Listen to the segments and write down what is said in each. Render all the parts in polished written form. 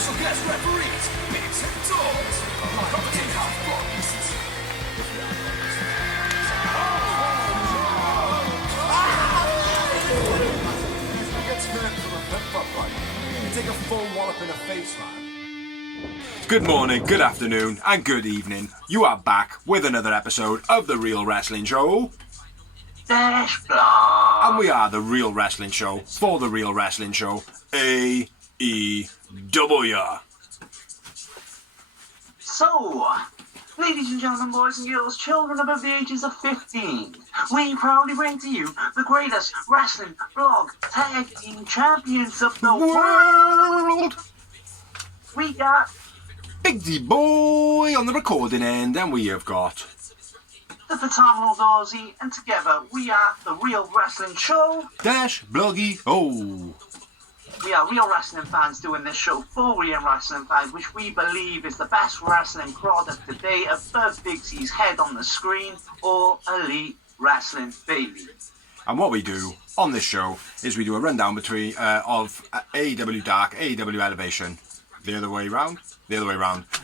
special guest referees, Pigs and Dogs, commentating half blondes. Who gets hurt from a flip-flop fight? You take a full wallop in the face, man. Good morning, good afternoon, and good evening. You are back with another episode of The Real Wrestling Show. Dash Blondes. And we are The Real Wrestling Show for The Real Wrestling Show, AEW. So, ladies and gentlemen, boys and girls, children above the ages of 15, we proudly bring to you the greatest wrestling blog tag team champions of the world. We got Big D Boy on the recording end, and we have got the phenomenal Dorsey, and together we are The Real Wrestling Show. Dash Bloggy O. We are real wrestling fans doing this show for real wrestling fans, which we believe is the best wrestling product today above Big C's head on the screen, or Elite Wrestling, baby. And what we do on this show is we do a rundown of AEW Dark, AEW Elevation, the other way round,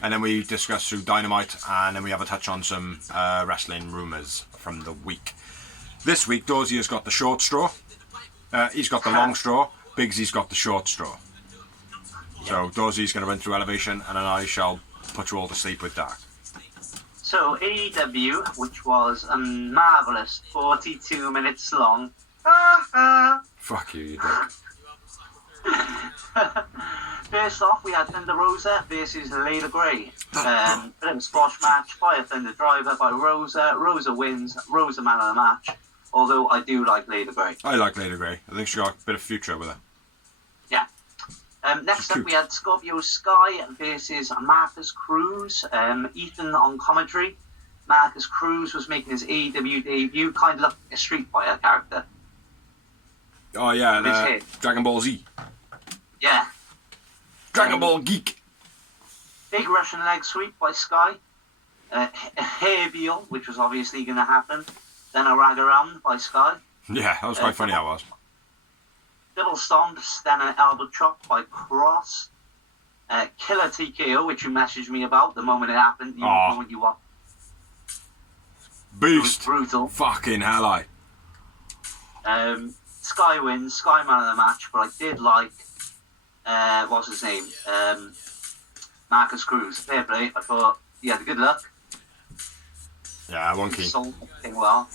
and then we discuss through Dynamite, and then we have a touch on some wrestling rumours from the week. This week, Dorsey has got the short straw, he's got the long straw, Bigsy's got the short straw. So Dorsey's going to run through Elevation, and then I shall put you all to sleep with Dark. So AEW, which was a marvellous 42 minutes long. Fuck you, you dick. First off, we had Thunder Rosa versus Layla Gray. Bit of a squash match by a Thunder Driver by Rosa. Rosa wins. Rosa man of the match. Although I do like Layla Gray. I like Layla Gray. I think she got a bit of future with her. Yeah. Next up, we had Scorpio Sky versus Marcus Cruz. Ethan on commentary. Marcus Cruz was making his AEW debut. Kind of looked like a Street Fighter character. Oh yeah, Dragon Ball Z. Yeah. Dragon Ball Geek. Big Russian leg sweep by Sky. A hair deal, which was obviously going to happen. Then a rag around by Sky. Yeah, that was quite funny, that was. Double stomps, then an elbow chop by Cross. Killer TKO, which you messaged me about the moment it happened. The moment you watched. Beast. It was brutal. Fucking hell, Sky wins, Sky man of the match, but I did like, what's his name? Marcus Cruz. Fair play. I thought he had a good luck. Yeah, one key. Sold everything well.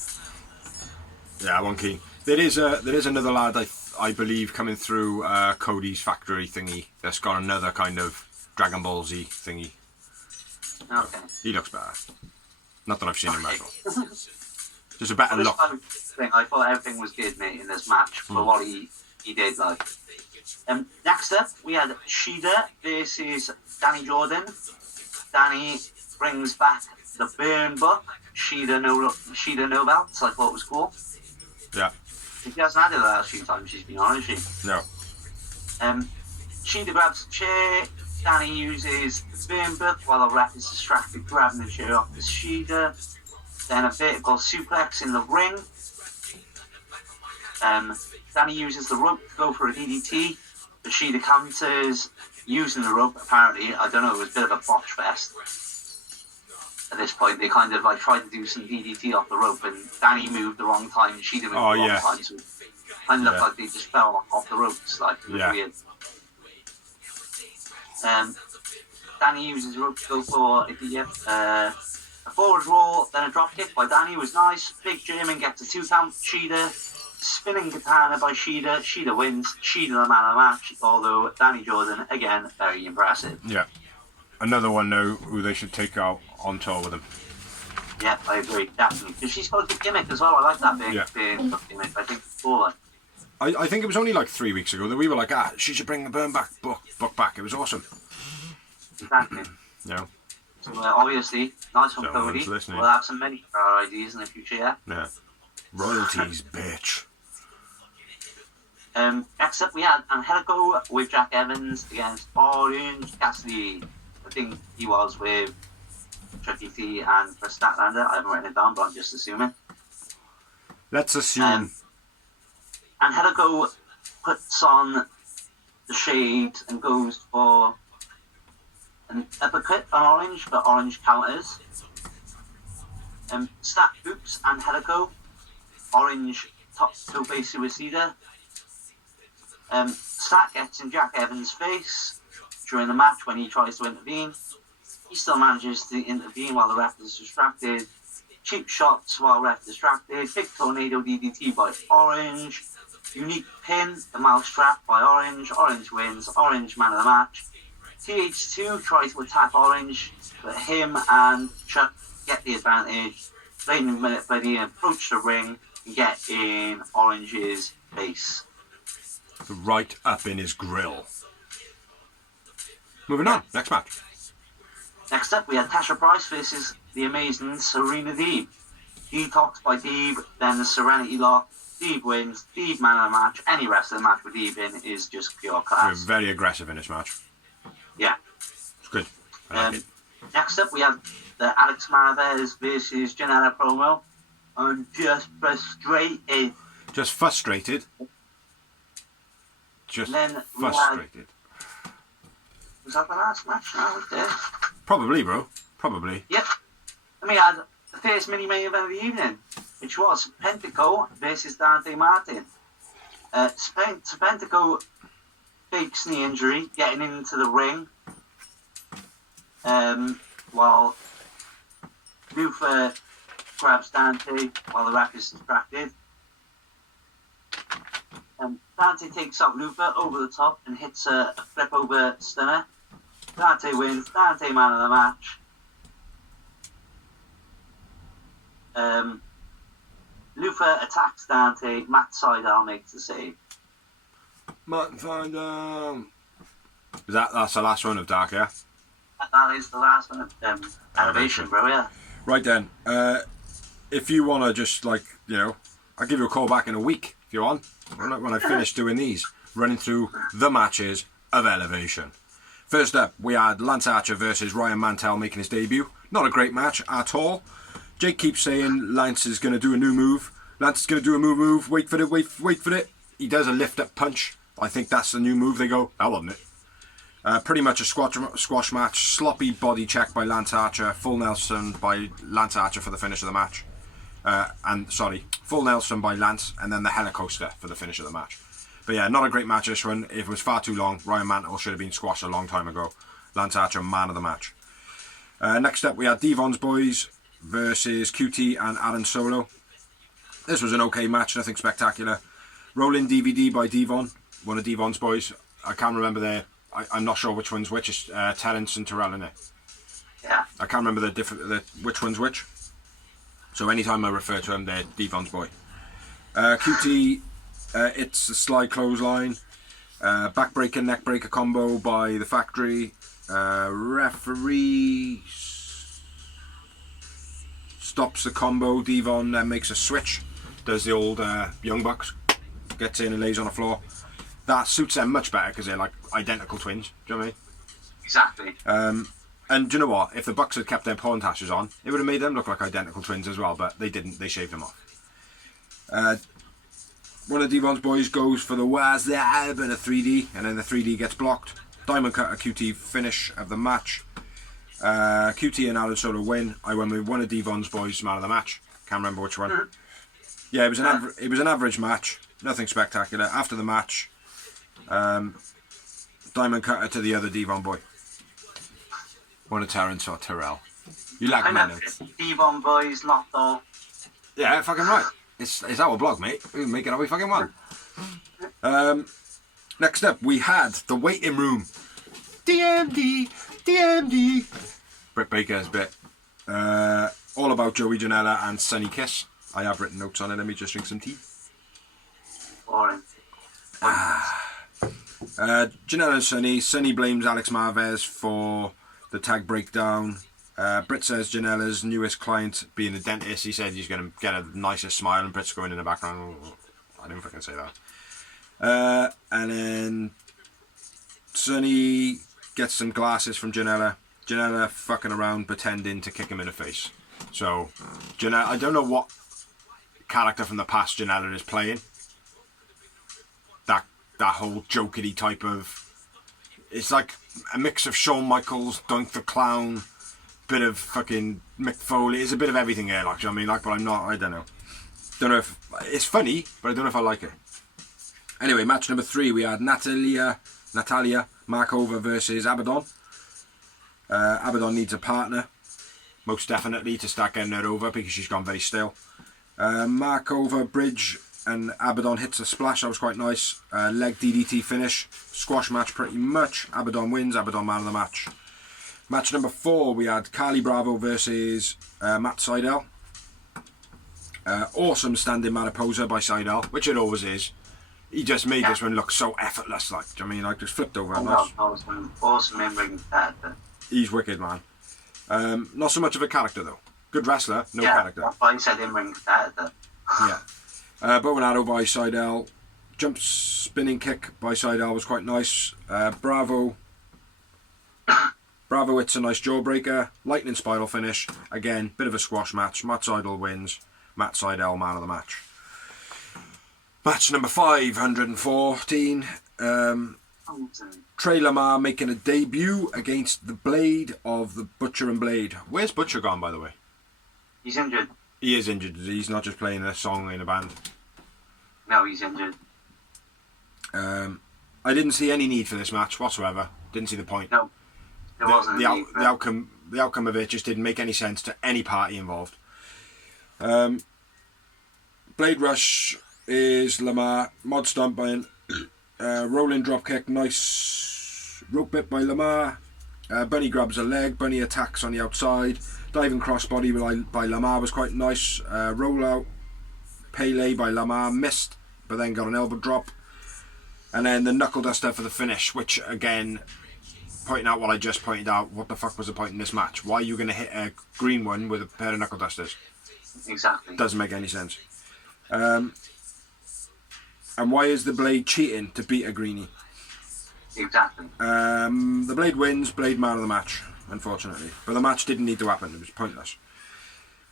Yeah, one key. There is another lad I believe coming through Cody's factory thingy that's got another kind of Dragon Ball Z thingy. Okay. He looks better. Not that I've seen him wrestle. Just a better look. I thought everything was good, mate, in this match for what he did. Like. Next up, we had Shida versus Danny Jordan. Danny brings back the Burn Book. Shida no belts. I thought it was cool. Yeah. She hasn't had it the last few times she's been on, has she? No. Shida grabs the chair. Danny uses the Burn Book while the ref is distracted, grabbing the chair off the Shida. Then a vertical suplex in the ring. Danny uses the rope to go for a DDT. But Shida counters using the rope, apparently. I don't know, it was a bit of a botch fest. At this point, they kind of like tried to do some DDT off the rope, and Danny moved the wrong time, and Shida moved the wrong time, so it kind of looked like they just fell off the ropes, like, it was weird. Danny uses the rope to go for a forward roll, then a drop kick by Danny was nice. Big German gets a 2 count. Shida, spinning katana by Shida. Shida wins. Shida the man of the match, although Danny Jordan, again, very impressive. Yeah. Another one now who they should take out on tour with him. Yeah, I agree, definitely. Because she's got a good gimmick as well. I like that big gimmick. I think it's cool. I think it was only like 3 weeks ago that we were like, she should bring the Burn Back book back. It was awesome. Exactly. Yeah. So obviously, nice one, Someone's Cody. listening. We'll have some many for our ideas in the future, yeah? Yeah. Royalties, bitch. Next up, we had Angelico with Jack Evans against Orange Cassidy. I think he was with Chucky T and Chris Statlander. I haven't written it down, but I'm just assuming. Let's assume. Angelico puts on the shade and goes for an uppercut on Orange, but Orange counters. Stack hoops and helico. Orange top toe base suicida. Stack gets in Jack Evans' face during the match when he tries to intervene. He still manages to intervene while the ref is distracted. Cheap shots while ref distracted. Big tornado DDT by Orange. Unique pin, the mousetrap by Orange. Orange wins. Orange man of the match. TH2 tries to attack Orange, but him and Chuck get the advantage. Lightning Buddy approach the ring and get in Orange's face. Right up in his grill. Moving on, next match. Next up, we had Tasha Price versus the amazing Serena Deeb. Detox by Deeb, then the Serenity Lock. Deeb wins. Deeb man of the match. Any rest of the match with Deeb in is just pure class. We're very aggressive in this match. Yeah. It's good. I like it. Next up, we have the Alex Marvez versus Janela promo. I'm just frustrated. Just frustrated. Just Then frustrated. Was that the last match now? Was there? Probably, bro. Probably. Yep. And we had the first mini-main event of the evening, which was Pentaco versus Dante Martin. Pentaco, fakes knee injury, getting into the ring, while Luther grabs Dante while the ref is distracted. Dante takes out Luther over the top and hits a flip over stunner. Dante wins. Dante man of the match. Luther attacks Dante. Matt Sydal makes the save. Matt Sydal. That's the last one of Dark, yeah? That is the last one of Elevation, bro, yeah. Right then, if you want to just, like, you know, I'll give you a call back in a week if you want, when I finish doing these, running through the matches of Elevation. First up, we had Lance Archer versus Ryan Mantell making his debut. Not a great match at all. Jake keeps saying Lance is going to do a new move. Lance is going to do a move. Wait for it, wait for it. He does a lift-up punch. I think that's the new move. They go, that wasn't it. Pretty much a squash match. Sloppy body check by Lance Archer. Full Nelson by Lance Archer for the finish of the match. Full Nelson by Lance, and then the helicoaster for the finish of the match. But yeah, not a great match this one. If it was far too long, Ryan Mantell should have been squashed a long time ago. Lance Archer, man of the match. Next up, we had Devon's Boys versus QT and Aaron Solo. This was an okay match, nothing spectacular. Rolling DVD by Devon, one of Devon's Boys. I can't remember I'm not sure which one's which. It's Terence and Terrell in it. Yeah. I can't remember which one's which. So anytime I refer to him, they're Devon's Boy. QT, it's a slide clothesline. Backbreaker, neckbreaker combo by the Factory. Referee stops the combo. Devon then makes a switch. Does the old Young Bucks. Gets in and lays on the floor. That suits them much better because they're like identical twins. Do you know what I mean? Exactly. And do you know what? If the Bucks had kept their pawn tashes on, it would have made them look like identical twins as well, but they didn't. They shaved them off. One of Devon's Boys goes for the Where's the Ab in a 3D, and then the 3D gets blocked. Diamond Cutter QT finish of the match. QT and Aaron Solo win. I went with one of Devon's Boys man of the match. Can't remember which one. Yeah, it was an average match. Nothing spectacular. After the match, Diamond Cutter to the other Devon Boy. One of Terrence or Terrell. You like minutes. Devon Boys, not though. Yeah, fucking right. It's our blog, mate. We can make it how we fucking want. Next up, we had the waiting room. DMD. Britt Baker's bit. All about Joey Janela and Sunny Kiss. I have written notes on it. Let me just drink some tea. Boring. Janela and Sunny. Sunny blames Alex Marvez for the tag breakdown. Britt says Janela's newest client being a dentist. He said he's going to get a nicer smile, and Britt's going in the background. I didn't fucking say that. And then Sunny gets some glasses from Janela. Janela fucking around pretending to kick him in the face. So Janela, I don't know what character from the past Janela is playing. That whole jokey type of it's like a mix of Shawn Michaels, Doink the Clown, bit of fucking Mick Foley. It's a bit of everything here, like, do you know what I mean? Like, but I'm not, I don't know. Don't know if, it's funny, but I don't know if I like it. Anyway, match number 3, we had Natalia Markova versus Abaddon. Abaddon needs a partner, most definitely, to start getting her over because she's gone very stale. Markova bridge and Abaddon hits a splash. That was quite nice. Leg DDT finish. Squash match pretty much. Abaddon wins. Abaddon man of the match. Match number 4, we had Carly Bravo versus Matt Sydal. Awesome standing Mariposa by Sydal, which it always is. He just made this one look so effortless, like, do you know what I mean? Like, just flipped over. Awesome in ring character. He's wicked, man. Not so much of a character, though. Good wrestler, no character. Yeah, I said in ring character. Yeah. Bow and arrow by Sydal. Jump spinning kick by Sydal was quite nice. Bravo hits a nice jawbreaker. Lightning spiral finish. Again, bit of a squash match. Matt Sydal wins. Matt Sydal, man of the match. Match number 514. Trey Lamar making a debut against the Blade of the Butcher and Blade. Where's Butcher gone, by the way? He's injured. He is injured. He's not just playing a song in a band. No, he's injured. I didn't see any need for this match whatsoever. Didn't see the point. No, there wasn't. The outcome of it just didn't make any sense to any party involved. Blade Rush is Lamar. Mod stomp by an rolling drop kick. Nice rope bit by Lamar. Bunny grabs a leg. Bunny attacks on the outside. Diving crossbody by Lamar was quite nice. Roll out. Pele by Lamar. Missed, but then got an elbow drop. And then the knuckle duster for the finish, which again, pointing out what I just pointed out, what the fuck was the point in this match? Why are you going to hit a green one with a pair of knuckle dusters? Exactly. Doesn't make any sense. And why is the Blade cheating to beat a greenie? Exactly. The Blade wins. Blade man of the match, unfortunately. But the match didn't need to happen. It was pointless.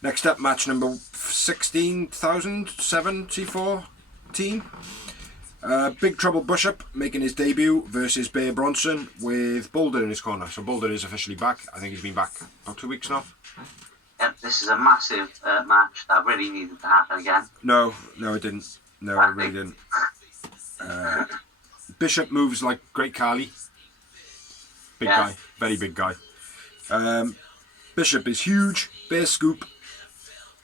Next up, match number 16,074. Big Trouble Bishop making his debut versus Bear Bronson with Boulder in his corner. So Boulder is officially back. I think he's been back about 2 weeks now. Yep, this is a massive match that really needed to happen again. No, it didn't. No, it really didn't. Bishop moves like Great Khali. Big guy. Very big guy. Bishop is huge. Bear scoop.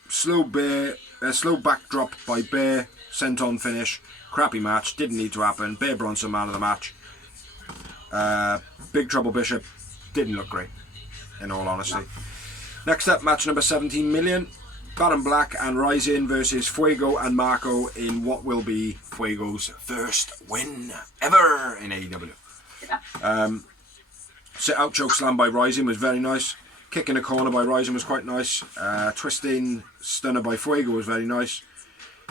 Slow backdrop by Bear. Senton finish. Crappy match. Didn't need to happen. Bear Bronson man of the match. Big Trouble Bishop. Didn't look great, in all honesty. Next up, match number 17 million. Baron Black and Rising versus Fuego and Marco in what will be Fuego's first win ever in AEW. Sit out choke slam by Rising was very nice. Kick in the corner by Rising was quite nice. Twisting stunner by Fuego was very nice.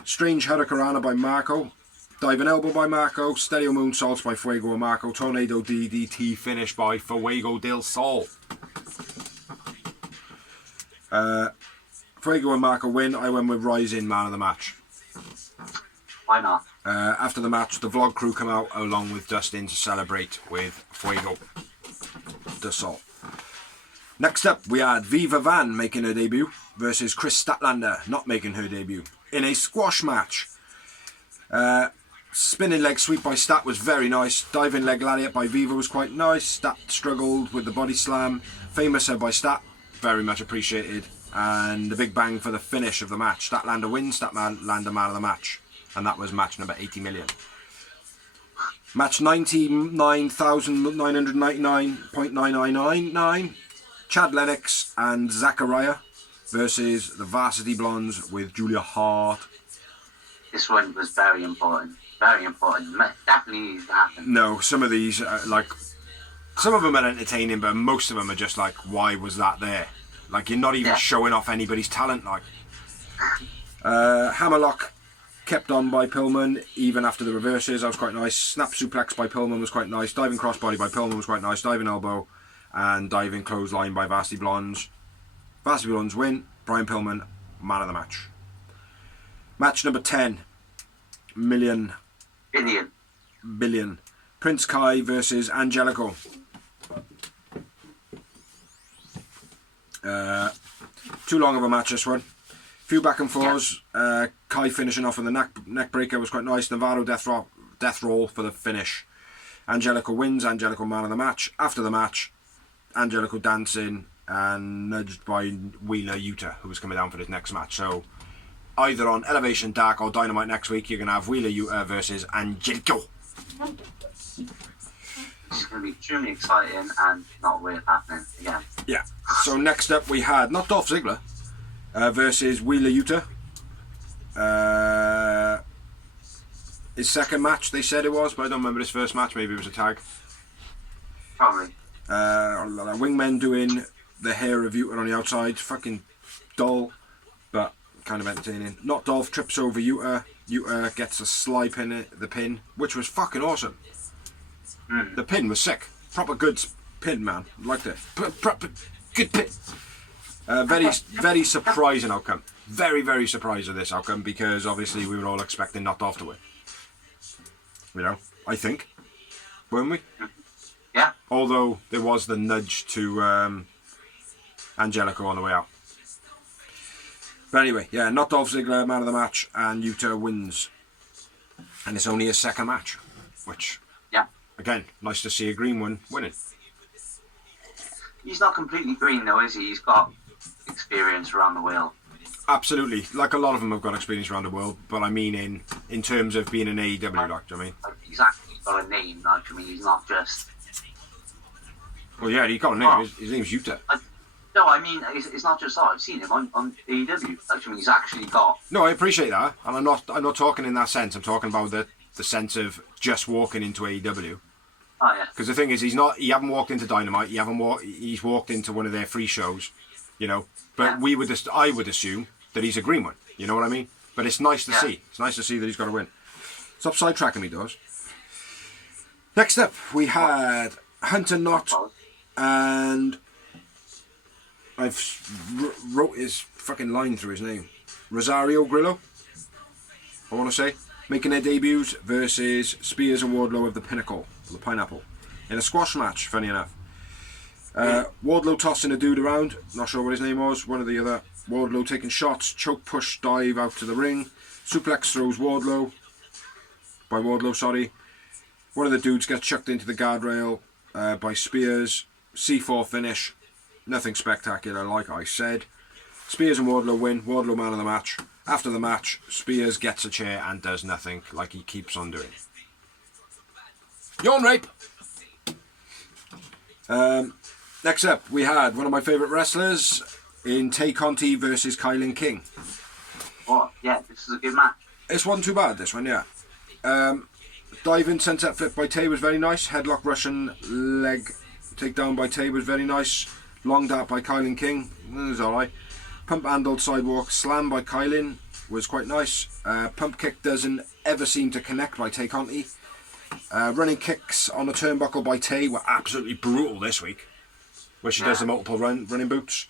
Strange Hurricanrana by Marco. Diving elbow by Marco. Stereo moonsaults by Fuego and Marco. Tornado DDT finish by Fuego del Sol. Fuego and Marco win. I went with Rising man of the match. Why not? After the match, the vlog crew come out along with Dustin to celebrate with Fuego del Sol. Next up, we had Viva Van making her debut versus Chris Statlander not making her debut in a squash match. Spinning leg sweep by Stat was very nice. Diving leg lariat by Viva was quite nice. Stat struggled with the body slam. Famouser by Stat, very much appreciated. And the big bang for the finish of the match. Statlander wins, Statlander man of the match. And that was match number 80 million. Match 99,999.9999. Chad Lennox and Zachariah versus the Varsity Blondes with Julia Hart. This one was very important. Very important. Definitely needs to happen. No, some of these, some of them are entertaining, but most of them are just like, why was that there? Like, you're not even showing off anybody's talent, like. Hammerlock kept on by Pillman, even after the reverses. That was quite nice. Snap suplex by Pillman was quite nice. Diving crossbody by Pillman was quite nice. Diving elbow and diving clothesline by Varsity Blondes. Varsity Blondes win. Brian Pillman, man of the match. Match number 10 million. Billion. Prince Kai versus Angelico. Too long of a match, this one. Few back and forths. Kai finishing off with the neck breaker was quite nice. Navarro death roll for the finish. Angelico wins. Angelico man of the match. After the match, Angelico dancing and nudged by Wheeler Yuta, who was coming down for this next match. So either on Elevation, Dark or Dynamite next week, you're going to have Wheeler Yuta versus Angelico. This is going to be extremely exciting and not weird happening again. Yeah. So next up we had not Dolph Ziggler versus Wheeler Yuta. His second match, they said it was, but I don't remember his first match. Maybe it was a tag. Probably. Wingmen doing the hair of Yuta on the outside. Fucking dull, but kind of entertaining. Not Dolph trips over Yuta. Yuta gets a slide pin, the pin, which was fucking awesome. The pin was sick. Proper good pin, man. Liked it. Proper good pin. Very surprising outcome. Very surprised at this outcome because obviously we were all expecting not Dolph to win. You know, I think. Weren't we? Yeah. Although there was the nudge to Angelico on the way out. But anyway, yeah, not Dolph Ziggler, man of the match, and Yuta wins. And it's only his second match, which, yeah, again, nice to see a green one winning. He's not completely green though, is he? He's got experience around the wheel. Absolutely, like a lot of them have got experience around the world, but I mean in terms of being an AEW doctor, I mean. Like, exactly, he's got a name, like, I mean, he's not just... Well, yeah, he got a name, Oh. his name's Yuta. No, I mean, it's not just that. I've seen him on AEW. Actually, he's actually got... No, I appreciate that, and I'm not talking in that sense. I'm talking about the sense of just walking into AEW. Oh, yeah. Because the thing is, he hasn't walked into Dynamite. He's walked into one of their free shows, you know. But Yeah. I would assume that he's a green one. You know what I mean? But it's nice to Yeah. see. It's nice to see that he's got a win. Stop sidetracking me, does. Next up, we had Hunter Knott and wrote his fucking line through his name. Rosario Grillo, I want to say, making their debuts versus Spears and Wardlow of the Pinnacle, the Pineapple, in a squash match. Funny enough, Wardlow tossing a dude around. Not sure what his name was. One or the other. Wardlow taking shots. Choke push dive out to the ring. Suplex throws Wardlow. By Wardlow, sorry. One of the dudes gets chucked into the guardrail by Spears. C4 finish. Nothing spectacular, like I said. Spears and Wardlow win. Wardlow man of the match. After the match, Spears gets a chair and does nothing, like he keeps on doing. Yawn rape! Next up, we had one of my favourite wrestlers in Tay Conti versus Kylan King. Oh, yeah, this is a good match. This wasn't too bad, this one, yeah. Diving sunset flip by Tay was very nice. Headlock Russian leg takedown by Tay was very nice. Long dart by Kylan King, it was alright. Pump handled sidewalk slam by Kylan was quite nice. Pump kick doesn't ever seem to connect by Tay Conti. Running kicks on the turnbuckle by Tay were absolutely brutal this week, where she does the multiple running boots.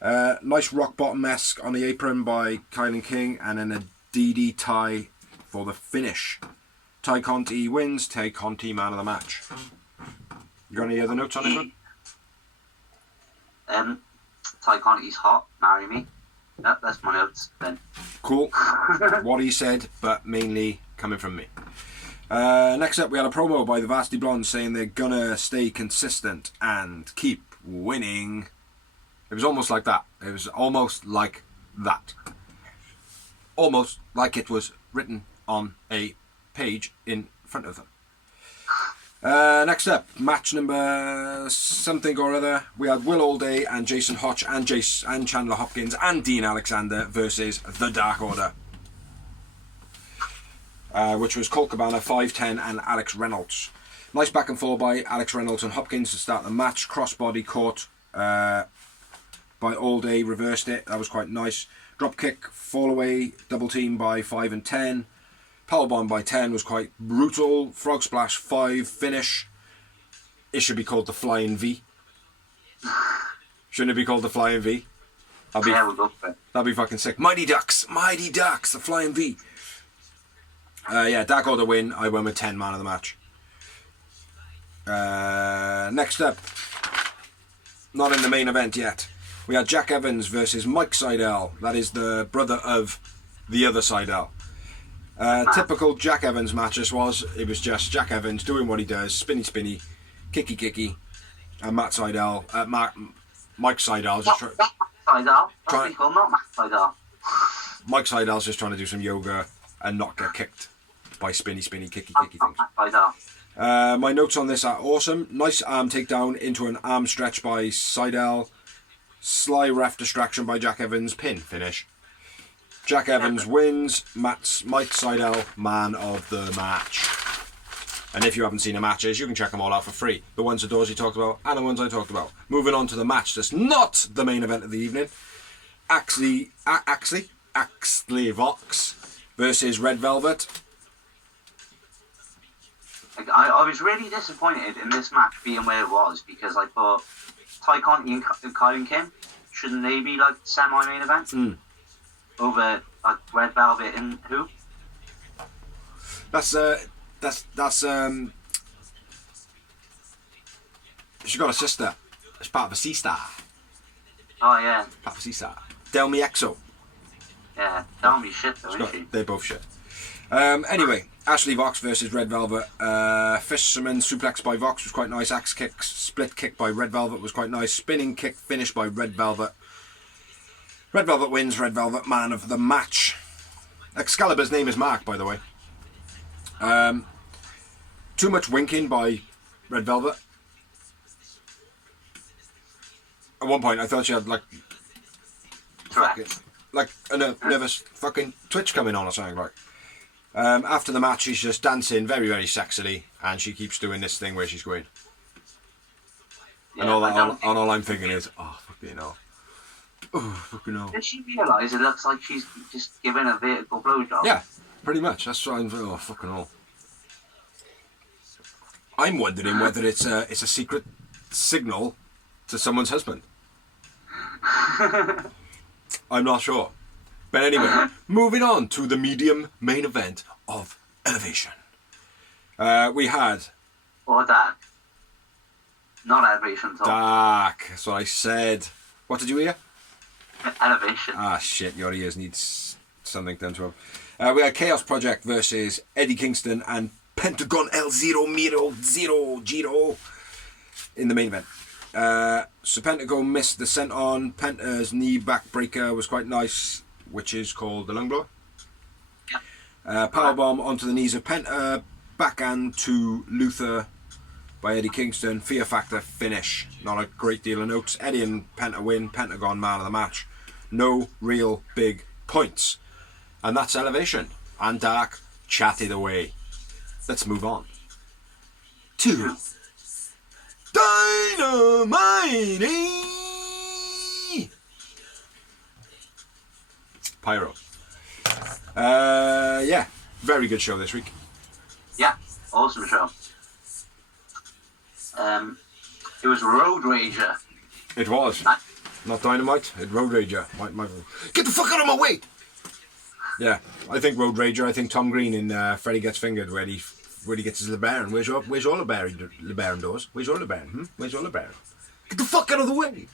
Nice rock bottom-esque on the apron by Kylan King, and then a DD tie for the finish. Tay Conti wins. Tay Conti man of the match. You got any other notes on this one? Tay Conti's hot. Marry me. Yep, that's my notes then. Cool. What he said, but mainly coming from me. Next up, we had a promo by the Varsity Blondes saying they're gonna stay consistent and keep winning. It was almost like that. It was almost like that. Almost like it was written on a page in front of them. Next up, match number something or other. We had Will Allday and Jason Hotch and Chandler Hopkins and Dean Alexander versus The Dark Order. Which was Colt Cabana, 5'10", and Alex Reynolds. Nice back and forth by Alex Reynolds and Hopkins to start the match. Crossbody caught by Allday, reversed it. That was quite nice. Drop kick, fall away, double team by 5 and 10. Powerbomb by 10 was quite brutal. Frog splash 5 finish. It should be called the Flying V. Shouldn't it be called the Flying V? That'd be fucking sick. Mighty Ducks, the Flying V. Yeah, Dark Order win. I went with 10 man of the match. Next up, not in the main event yet, we had Jack Evans versus Mike Seidel. That is the brother of the other Seidel. Typical Jack Evans match this was. It was just Jack Evans doing what he does, spinny, kicky, and Mike Seidel just Mike Seidel's just trying to do some yoga and not get kicked by spinny, kicky things. My notes on this are awesome. Nice arm takedown into an arm stretch by Seidel. Sly ref distraction by Jack Evans. Pin finish. Jack Evans wins. Mike Seidel, man of the match. And if you haven't seen the matches, you can check them all out for free. The ones that Dorsey talked about and the ones I talked about. Moving on to the match that's not the main event of the evening. Axley Vox versus Red Velvet. I was really disappointed in this match being where it was because I thought Ty Conti and Kylan Kim, shouldn't they be like semi-main event? Over like Red Velvet and who? That's she's got a sister. It's part of a C-Star. Oh yeah. Part of a C-Star. Delmi Exo. Yeah, Delmi shit though, isn't she? They're both shit. Anyway, Ashley Vox versus Red Velvet. Fisherman suplex by Vox was quite nice. Axe kick, split kick by Red Velvet was quite nice. Spinning kick finish by Red Velvet. Red Velvet wins. Red Velvet man of the match. Excalibur's name is Mark, by the way. Too much winking by Red Velvet. At one point, I thought she had like a nervous fucking twitch coming on or something like. After the match, she's just dancing very, very sexily, and she keeps doing this thing where she's going. Yeah, and all I'm thinking is, oh fucking hell. Oh fucking hell. Did she realise it looks like she's just giving a vertical blowjob? Yeah, pretty much. That's what I'm thinking. Oh fucking hell. I'm wondering whether it's a secret signal to someone's husband. I'm not sure. But anyway, moving on to the medium main event of Elevation. We had... Or Dark. Not Elevation, Tom. Dark. That's what I said. What did you hear? Elevation. Ah, shit. Your ears need something done to them. We had Chaos Project versus Eddie Kingston and Pentagon El Zero Miro Zero Giro in the main event. So Pentagon missed the senton. Penta's knee backbreaker was quite nice, which is called the lung blower. Powerbomb onto the knees of Penta. Backhand to Luther by Eddie Kingston. Fear Factor finish. Not a great deal of notes. Eddie and Penta win. Pentagon man of the match. No real big points. And that's Elevation. And Dark chatted away. Let's move on to Dynamite! Pyro. Yeah, very good show this week. Yeah, awesome show. It was Road Rager. It was. Not Dynamite, it Road Rager. Get the fuck out of my way! Yeah, I think Road Rager. I think Tom Green in Freddy Gets Fingered, where he gets his LeBaron. Where's your LeBaron doors? Where's your LeBaron? Where's your LeBaron? Get the fuck out of the way!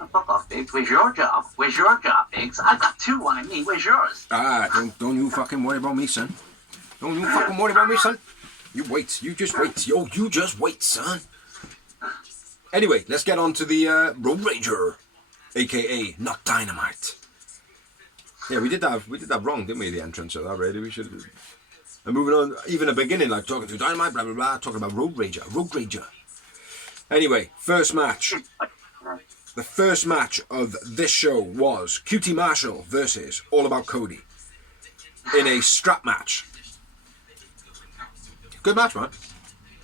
Oh, fuck off, Biggs. Where's your job? Where's your job, Biggs? I've got two on me. Where's yours? Don't you fucking worry about me, son. Don't you fucking worry about me, son. You wait. You just wait. Yo, you just wait, son. Anyway, let's get on to the Road Rager, aka Not Dynamite. Yeah, we did that wrong, didn't we? The entrance of that, really. We should. And moving on, even the beginning, like talking to Dynamite, blah blah blah, talking about Road Rager. Anyway, first match. The first match of this show was QT Marshall versus All About Cody in a strap match. Good match, man.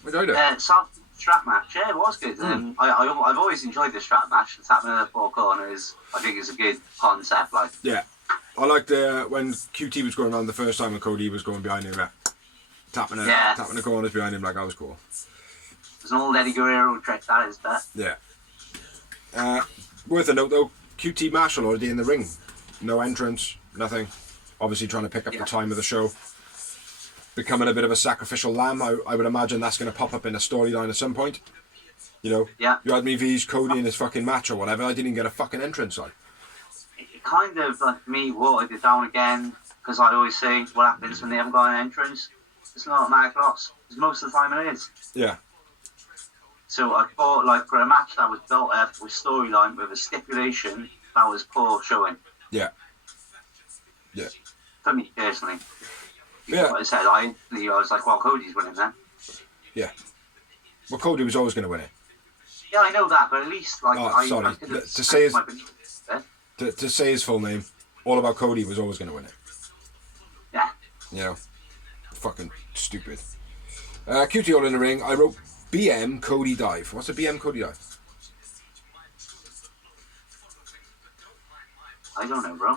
Enjoyed it. Strap match, yeah, it was good. I've always enjoyed the strap match. It's happening in the four corners. I think it's a good concept. Like, yeah, I liked when QT was going around the first time and Cody was going behind him, tapping the corners behind him. Like, that was cool. There's an old Eddie Guerrero trick, that is that. Yeah. Worth a note though, QT Marshall already in the ring. No entrance, nothing. Obviously trying to pick up the time of the show. becoming a bit of a sacrificial lamb. I would imagine that's going to pop up in a storyline at some point. You know, Yeah. you had me vs Cody in his fucking match or whatever. I didn't even get a fucking entrance on. It kind of, like me, watered it down again, because I always say, what happens when they haven't got an entrance? It's not a mad loss, because most of the time it is. Yeah. So I thought, like, for a match that was built up with storyline, with a stipulation, that was poor showing. Yeah. Yeah. For me, personally. Yeah. Like I said, I was like, well, Cody's winning then. Yeah. Well, Cody was always going to win it. Yeah, I know that, but at least, like, sorry. I could have To say his- my belief there. To say his full name, All About Cody was always going to win it. Yeah. You know, fucking stupid. QT all in the ring. I wrote BM Cody dive. What's a BM Cody dive? I don't know, bro.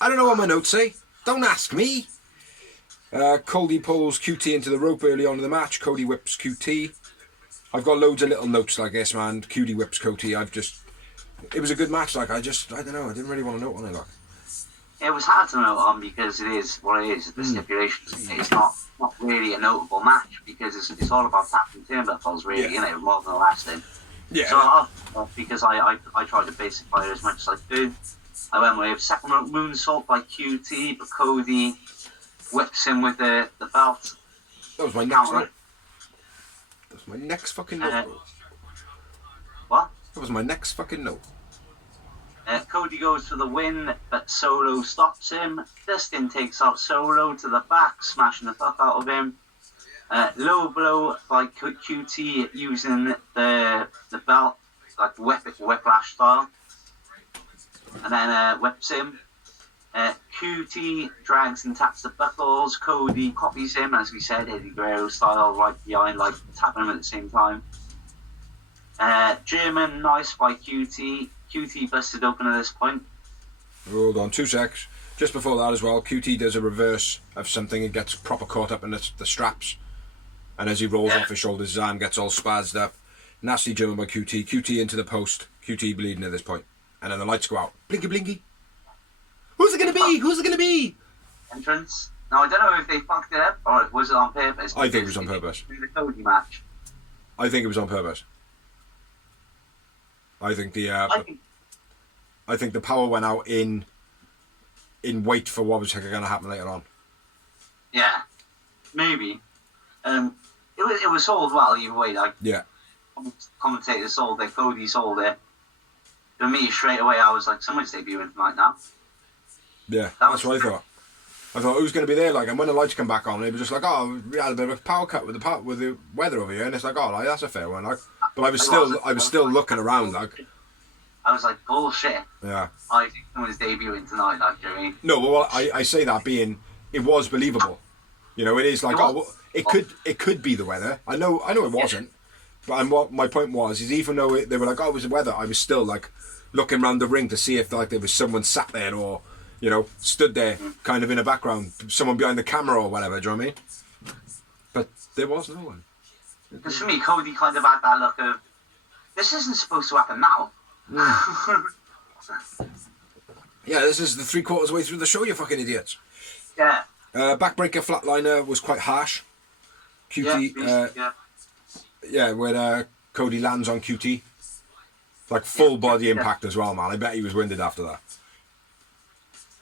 I don't know what my notes say. Don't ask me. Cody pulls QT into the rope early on in the match. Cody whips QT. I've got loads of little notes like this, man. Cody whips Cody. It was a good match. Like, I don't know. I didn't really want to note on it. Like, It was hard to note on because it is what it is, the stipulations. It's not really a notable match because it's all about tapping turnbuckles, really, you know, more than the last thing. yeah. So because I tried to basic fire as much as I could. I went with second rope moonsault by QT, but Cody whips him with the belt. That was my next Counter. note. That was my next fucking note, bro. What? That was my next fucking note. Cody goes for the win, but Solo stops him. Dustin takes out Solo to the back, smashing the fuck out of him. Low blow by QT using the belt, like whiplash style. And then whips him. QT drags and taps the buckles. Cody copies him, as we said, Eddie Guerrero style, right behind, like tapping him at the same time. German nice by QT. QT busted open at this point. Hold on 2 secs. Just before that as well, QT does a reverse of something and gets proper caught up in the straps. And as he rolls off his shoulders, his arm gets all spazzed up. Nasty German by QT. QT into the post. QT bleeding at this point. And then the lights go out. Blinky blinky. Who's it going to be? Who's it going to be? Entrance. Now, I don't know if they fucked it up or was it on purpose. I think it was on purpose. The Cody match. I think it was on purpose. I think I think the power went out in wait for what was going to happen later on. Yeah, maybe. It was sold well either way. Like, Yeah. commentators sold it, Cody sold it. For me, straight away, I was like, someone's debuting tonight now. Yeah, That that's was- what I thought. I thought, who's going to be there? Like, and when the lights come back on, it was just like, oh, we had a bit of a power cut with the weather over here, and it's like, oh, like, that's a fair one. Like, but I was still looking around, like, I was like, bullshit. yeah. I think someone's debuting tonight. Like, do you know what I mean? No, well, I say that being, it was believable. You know, it is like, It was. oh, well, it could be the weather. I know it wasn't. But and what my point was is, even though they were like, oh, it was the weather, I was still like looking around the ring to see if like there was someone sat there or, you know, stood there kind of in the background, someone behind the camera or whatever. Do you know what I mean? But there was no one. Because for me, Cody kind of had that look of, this isn't supposed to happen now. Yeah, this is the 3/4 way through the show, you fucking idiots. Yeah. Backbreaker flatliner was quite harsh. QT, yeah. when Cody lands on QT. Like full body impact as well, man. I bet he was winded after that.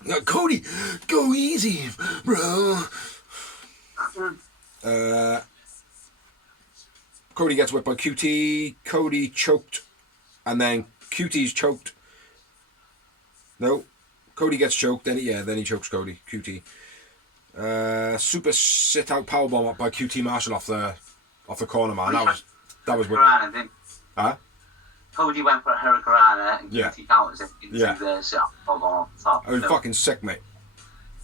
No, Cody, go easy, bro. Cody gets whipped by QT. Cody choked, and then QT's choked. No, Cody gets choked. Then he chokes Cody. QT. Super sit out powerbomb up by QT Marshall off the corner, man. That was wicked. Huh? Cody went for a Hurricanrana and Yeah. QT counters it into Yeah. the sit up on top. I was fucking sick, mate.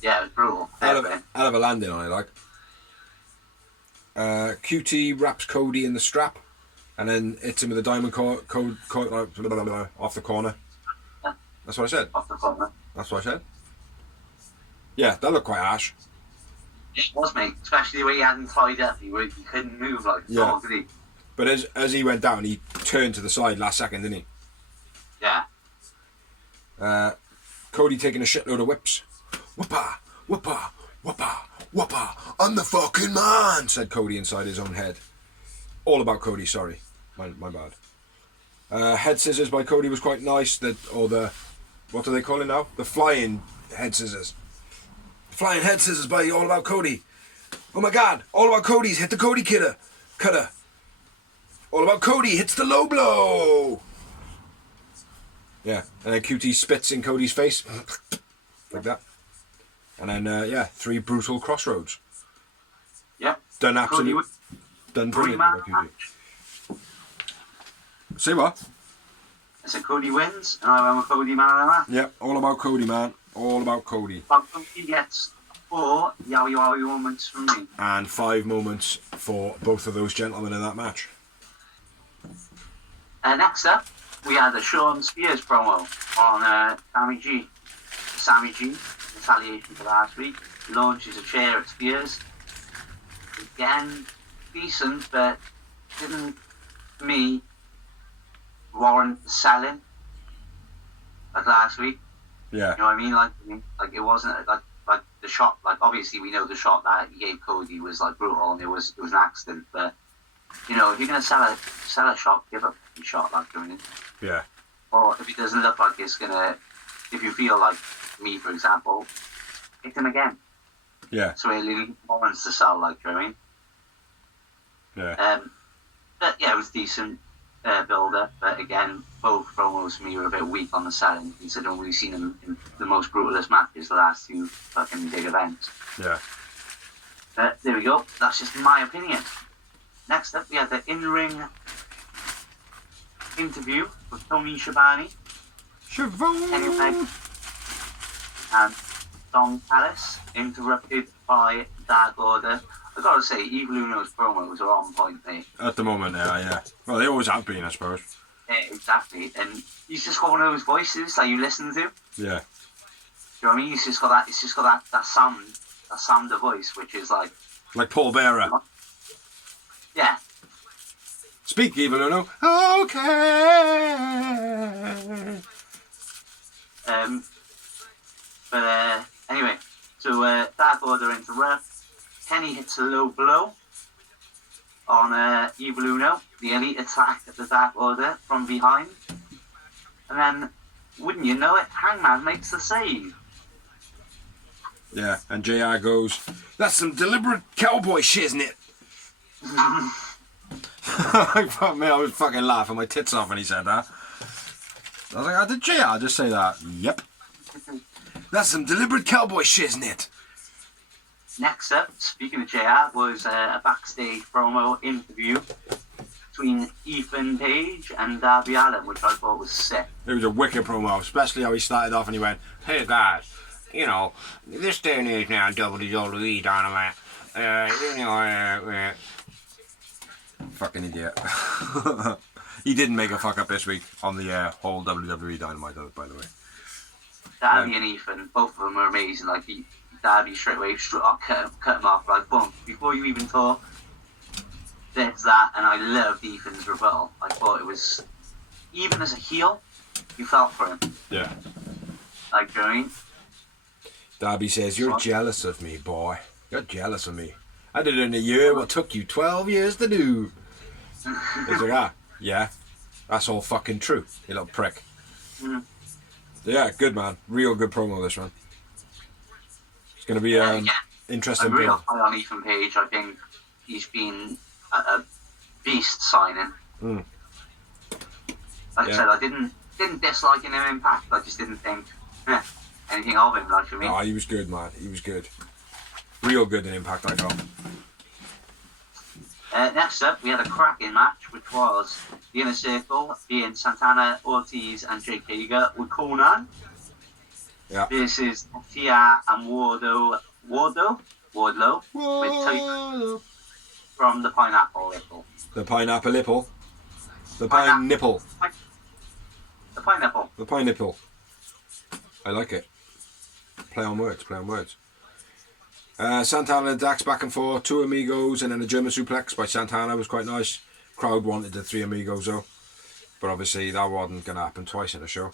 Yeah, it was brutal. Hell of a landing on it, like. QT wraps Cody in the strap, and then hits him with a diamond code off the corner. Yeah. That's what I said. Off the corner. That's what I said. Yeah, that looked quite harsh. It was, mate. Especially the way he hadn't tied up. He couldn't move like Yeah. dog, did he? But as he went down, he turned to the side last second, didn't he? Yeah. Cody taking a shitload of whips. Whoopa, whoopa, whoopa, whoopa. I'm the fucking man, said Cody inside his own head. All about Cody, sorry. My bad. Head scissors by Cody was quite nice. What do they call it now? The flying head scissors. Flying head scissors by All About Cody. Oh my god, All About Cody's hit the Cody cutter. All About Cody hits the low blow. Yeah, and then QT spits in Cody's face. Like that. And then, 3 brutal crossroads. Yeah. Done absolutely. Done brilliantly by QT. Say what? I said Cody wins, and I went with Cody man of the match. Yep, all about Cody, man. All about Cody. But Cody gets 4 yowie yowie moments from me. And 5 moments for both of those gentlemen in that match. Next up, we had a Sean Spears promo on Sammy G. Sammy G, in retaliation for last week, launches a chair at Spears. Again, decent, but didn't, to me, warrant selling like last week. Yeah. You know what I mean? Like it wasn't like the shot. Like obviously we know the shot that he gave Cody was like brutal and it was an accident. But you know, if you're gonna sell a shot, give a shot like doing it. Yeah. Or if it doesn't look like it's gonna, if you feel like me, for example, hit him again. Yeah. So it really wants to sell, like, you know what I mean? Yeah. But yeah, it was decent build-up. But again, both promos for me were a bit weak on the selling, considering we've seen them in the most brutalist matches the last 2 fucking big events. Yeah. There we go. That's just my opinion. Next up, we had the in-ring interview with Tony Schiavone, Kenny Omega, and Don Callis, interrupted by Dark Order. I gotta say, Evil Uno's promos are on point, mate. At the moment, yeah. Well, they always have been, I suppose. Yeah, exactly. And he's just got one of those voices that you listen to. Yeah. Do you know what I mean? He's just got that. It's just got that sound of voice, which is like Paul Bearer. Yeah. Speak, Evil Uno. Okay. But anyway, so Dark Order interrupt. Kenny hits a low blow on Evil Uno. The Elite attack at the Dark Order from behind. And then, wouldn't you know it, Hangman makes the save. Yeah, and JR goes, that's some deliberate cowboy shit, isn't it? Fuck me, I was fucking laughing my tits off when he said that. I was like, did JR just say that? Yep. That's some deliberate cowboy shit, isn't it? Next up, speaking of JR, was a backstage promo interview between Ethan Page and Darby Allin, which I thought was sick. It was a wicked promo, especially how he started off and he went, hey guys, you know, this day and age now, WWE Dynamite, fucking idiot. He didn't make a fuck up this week on the whole WWE Dynamite, by the way. Darby and Ethan, both of them are amazing. Like, Darby straight away, cut him off, like, boom, before you even talk, there's that, and I loved Ethan's rebuttal. I thought it was, even as a heel, you felt for him. Yeah. Like, you know what I mean? Darby says, you're jealous of me, boy. You're jealous of me. I did it in a year what took you 12 years to do. He's like, yeah, that's all fucking true, you little prick. Mm. Yeah, good man. Real good promo, this one. It's going to be interesting. I'm real high on Ethan Page. I think he's been a beast signing. Mm. Like I said, I didn't dislike him in Impact. I just didn't think anything of him. Like, for me. Oh, he was good, man. He was good. Real good in Impact, I thought. Next up, we had a cracking match, which was the Inner Circle being Santana, Ortiz, and Jake Hager with Conan. Yeah. Versus FTR and Wardlow with Type from the Pineapple Nipple. The Pineapple Nipple. The Pine Nipple. The Pineapple. The Pine Nipple. I like it. Play on words. Santana and Dax back and forth, 2 amigos, and then a German suplex by Santana was quite nice. Crowd wanted the 3 amigos though, but obviously that wasn't going to happen twice in a show.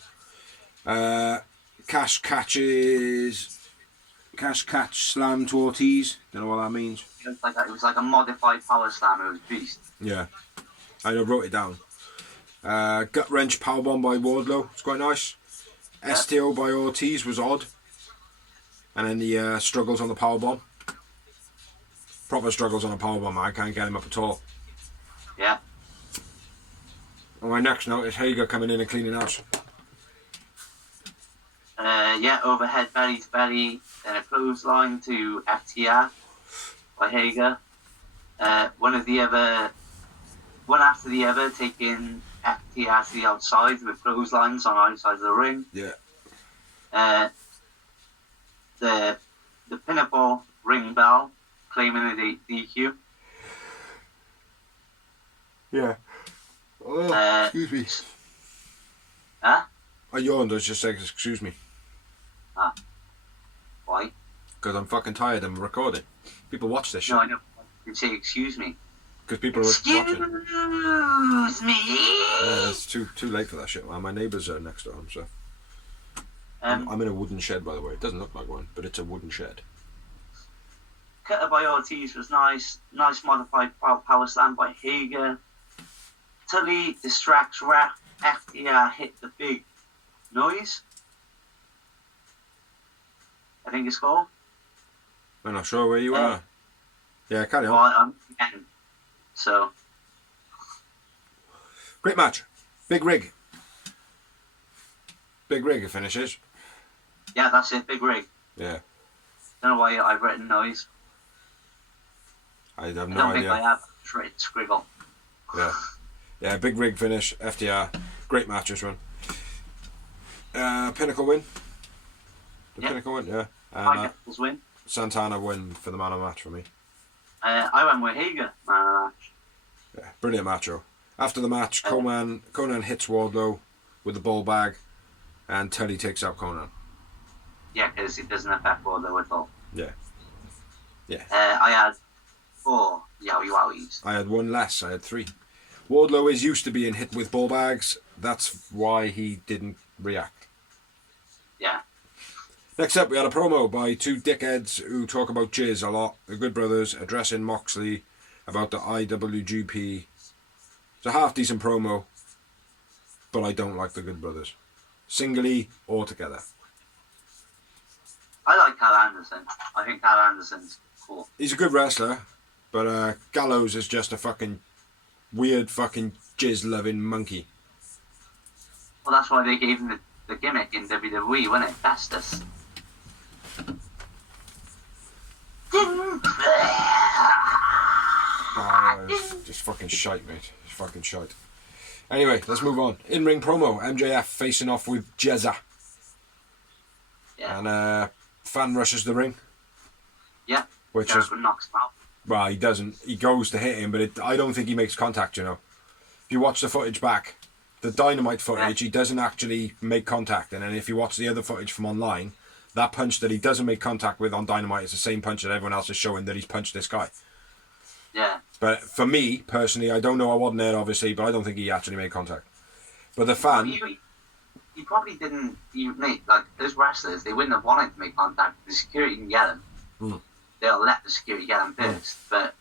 Cash catches Cash catch slam to Ortiz. Don't know what that means. It was like a modified power slam. It was beast. Yeah. I wrote it down. Gut wrench powerbomb by Wardlow. It's quite nice. Yeah. STO by Ortiz was odd. And then the struggles on the powerbomb. Proper struggles on a powerbomb. I can't get him up at all. Yeah. On my next note is Hager coming in and cleaning house. Yeah, overhead belly to belly, then a clothesline to FTR by Hager. One after the other, taking FTR to the outside with clotheslines on either side of the ring. Yeah. The pinnacle ring bell claiming the DQ. Yeah. Oh, excuse me. Huh? I yawned. I was just saying, excuse me. Why? Because I'm fucking tired and recording. People watch this shit. No, I know. You say excuse me. Because people are watching. Excuse me. It's too late for that shit, man. My neighbours are next door, so. I'm in a wooden shed, by the way. It doesn't look like one, but it's a wooden shed. Cutter by Ortiz was nice. Nice modified power slam by Hager. Tully distracts ref. FTR hit the big noise. I think it's called. I'm not sure where you are. Yeah, carry on. Well, I'm again. So. Great match. Big rig. Big rig it finishes. Yeah, that's it. Big rig. Yeah. Don't know why I've written noise. I have no I don't idea. think I have. Written scribble. Yeah. Yeah, big rig finish. FTR. Great match this one. Pinnacle win. Pinnacle win, yeah. And win. Santana win for the man of the match for me. I went with Hager, man of the match. Yeah, brilliant match, though. After the match, Conan hits Wardlow with the ball bag, and Tully takes out Conan. Yeah, because it doesn't affect Wardlow at all. Yeah. Yeah. I had 4 yowie wowies. I had 1 less. I had 3. Wardlow is used to being hit with ball bags. That's why he didn't react. Yeah. Next up, we had a promo by 2 dickheads who talk about jizz a lot. The Good Brothers addressing Moxley about the IWGP. It's a half-decent promo, but I don't like the Good Brothers. Singly or together. I like Cal Anderson. I think Cal Anderson's cool. He's a good wrestler, but Gallows is just a fucking weird fucking jizz-loving monkey. Well, that's why they gave him the gimmick in WWE, wasn't it? Festus. It's just fucking shite, mate. It's fucking shite. Anyway, let's move on. In-ring promo. MJF facing off with Jezza. Yeah. And fan rushes the ring. Yeah. Which Jericho knocks him out. Well, he doesn't. He goes to hit him, but I don't think he makes contact, you know. If you watch the footage back, the Dynamite footage, he doesn't actually make contact. And then if you watch the other footage from online, that punch that he doesn't make contact with on Dynamite is the same punch that everyone else is showing that he's punched this guy. Yeah. But for me, personally, I don't know, I wasn't there, obviously, but I don't think he actually made contact. But the fan... He probably didn't... Like, those wrestlers, they wouldn't have wanted to make contact. The security can get him. Mm. They'll let the security get him first. But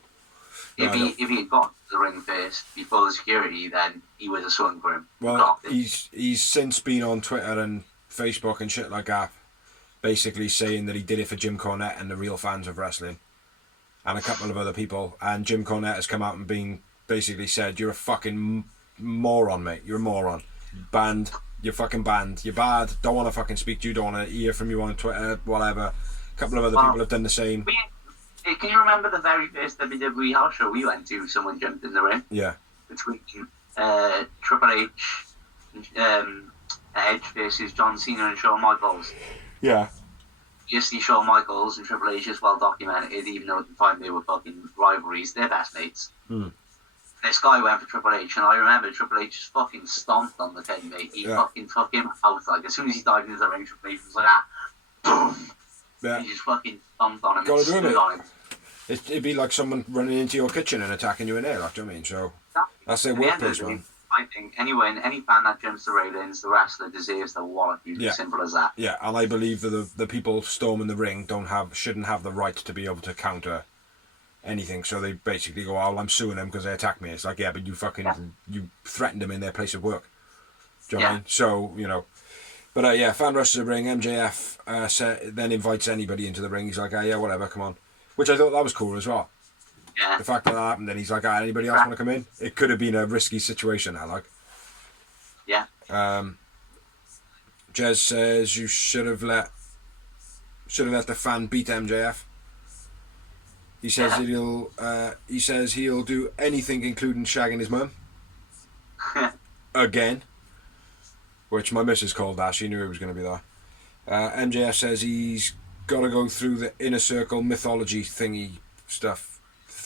if he had got to the ring first, before the security, then he would have swung for him. Well, he's since been on Twitter and Facebook and shit like that, basically saying that he did it for Jim Cornette and the real fans of wrestling. And a couple of other people, and Jim Cornette has come out and basically said, "You're a fucking moron, mate. You're a moron. Banned. You're fucking banned. You're bad. Don't want to fucking speak to you. Don't want to hear from you on Twitter. Whatever." A couple of other people have done the same. Can you remember the very first WWE house show we went to? Someone jumped in the ring. Yeah. Between Triple H, Edge versus John Cena and Shawn Michaels. Yeah. You see Shawn Michaels and Triple H is well documented, even though at the time they were fucking rivalries, they're best mates. Mm. This guy went for Triple H, and I remember Triple H just fucking stomped on the kid, mate. He fucking took him out. Like, as soon as he dived into the ring, Triple H was like, boom! Yeah. He just fucking stomped on him. Gotta do and it. on him. It'd be like someone running into your kitchen and attacking you in there, like, do you know what I mean? So, that's their workplace, man. I think any fan that jumps the railings, the wrestler deserves the wallet. Yeah. Simple as that. Yeah, and I believe that the people storming the ring shouldn't have the right to be able to counter anything. So they basically go, "Oh, I'm suing them because they attacked me." It's like, yeah, but you you threatened them in their place of work. Do you know what I mean? So but fan rushes the ring. MJF then invites anybody into the ring. He's like, "Oh yeah, whatever, come on," which I thought that was cool as well. Yeah. The fact that happened, then he's like, "Anybody else want to come in?" It could have been a risky situation. I like. Yeah. Jez says you should have let the fan beat MJF. He says he'll do anything, including shagging his mum. Again. Which my missus called that. She knew it was going to be that. MJF says he's got to go through the inner circle mythology thingy stuff.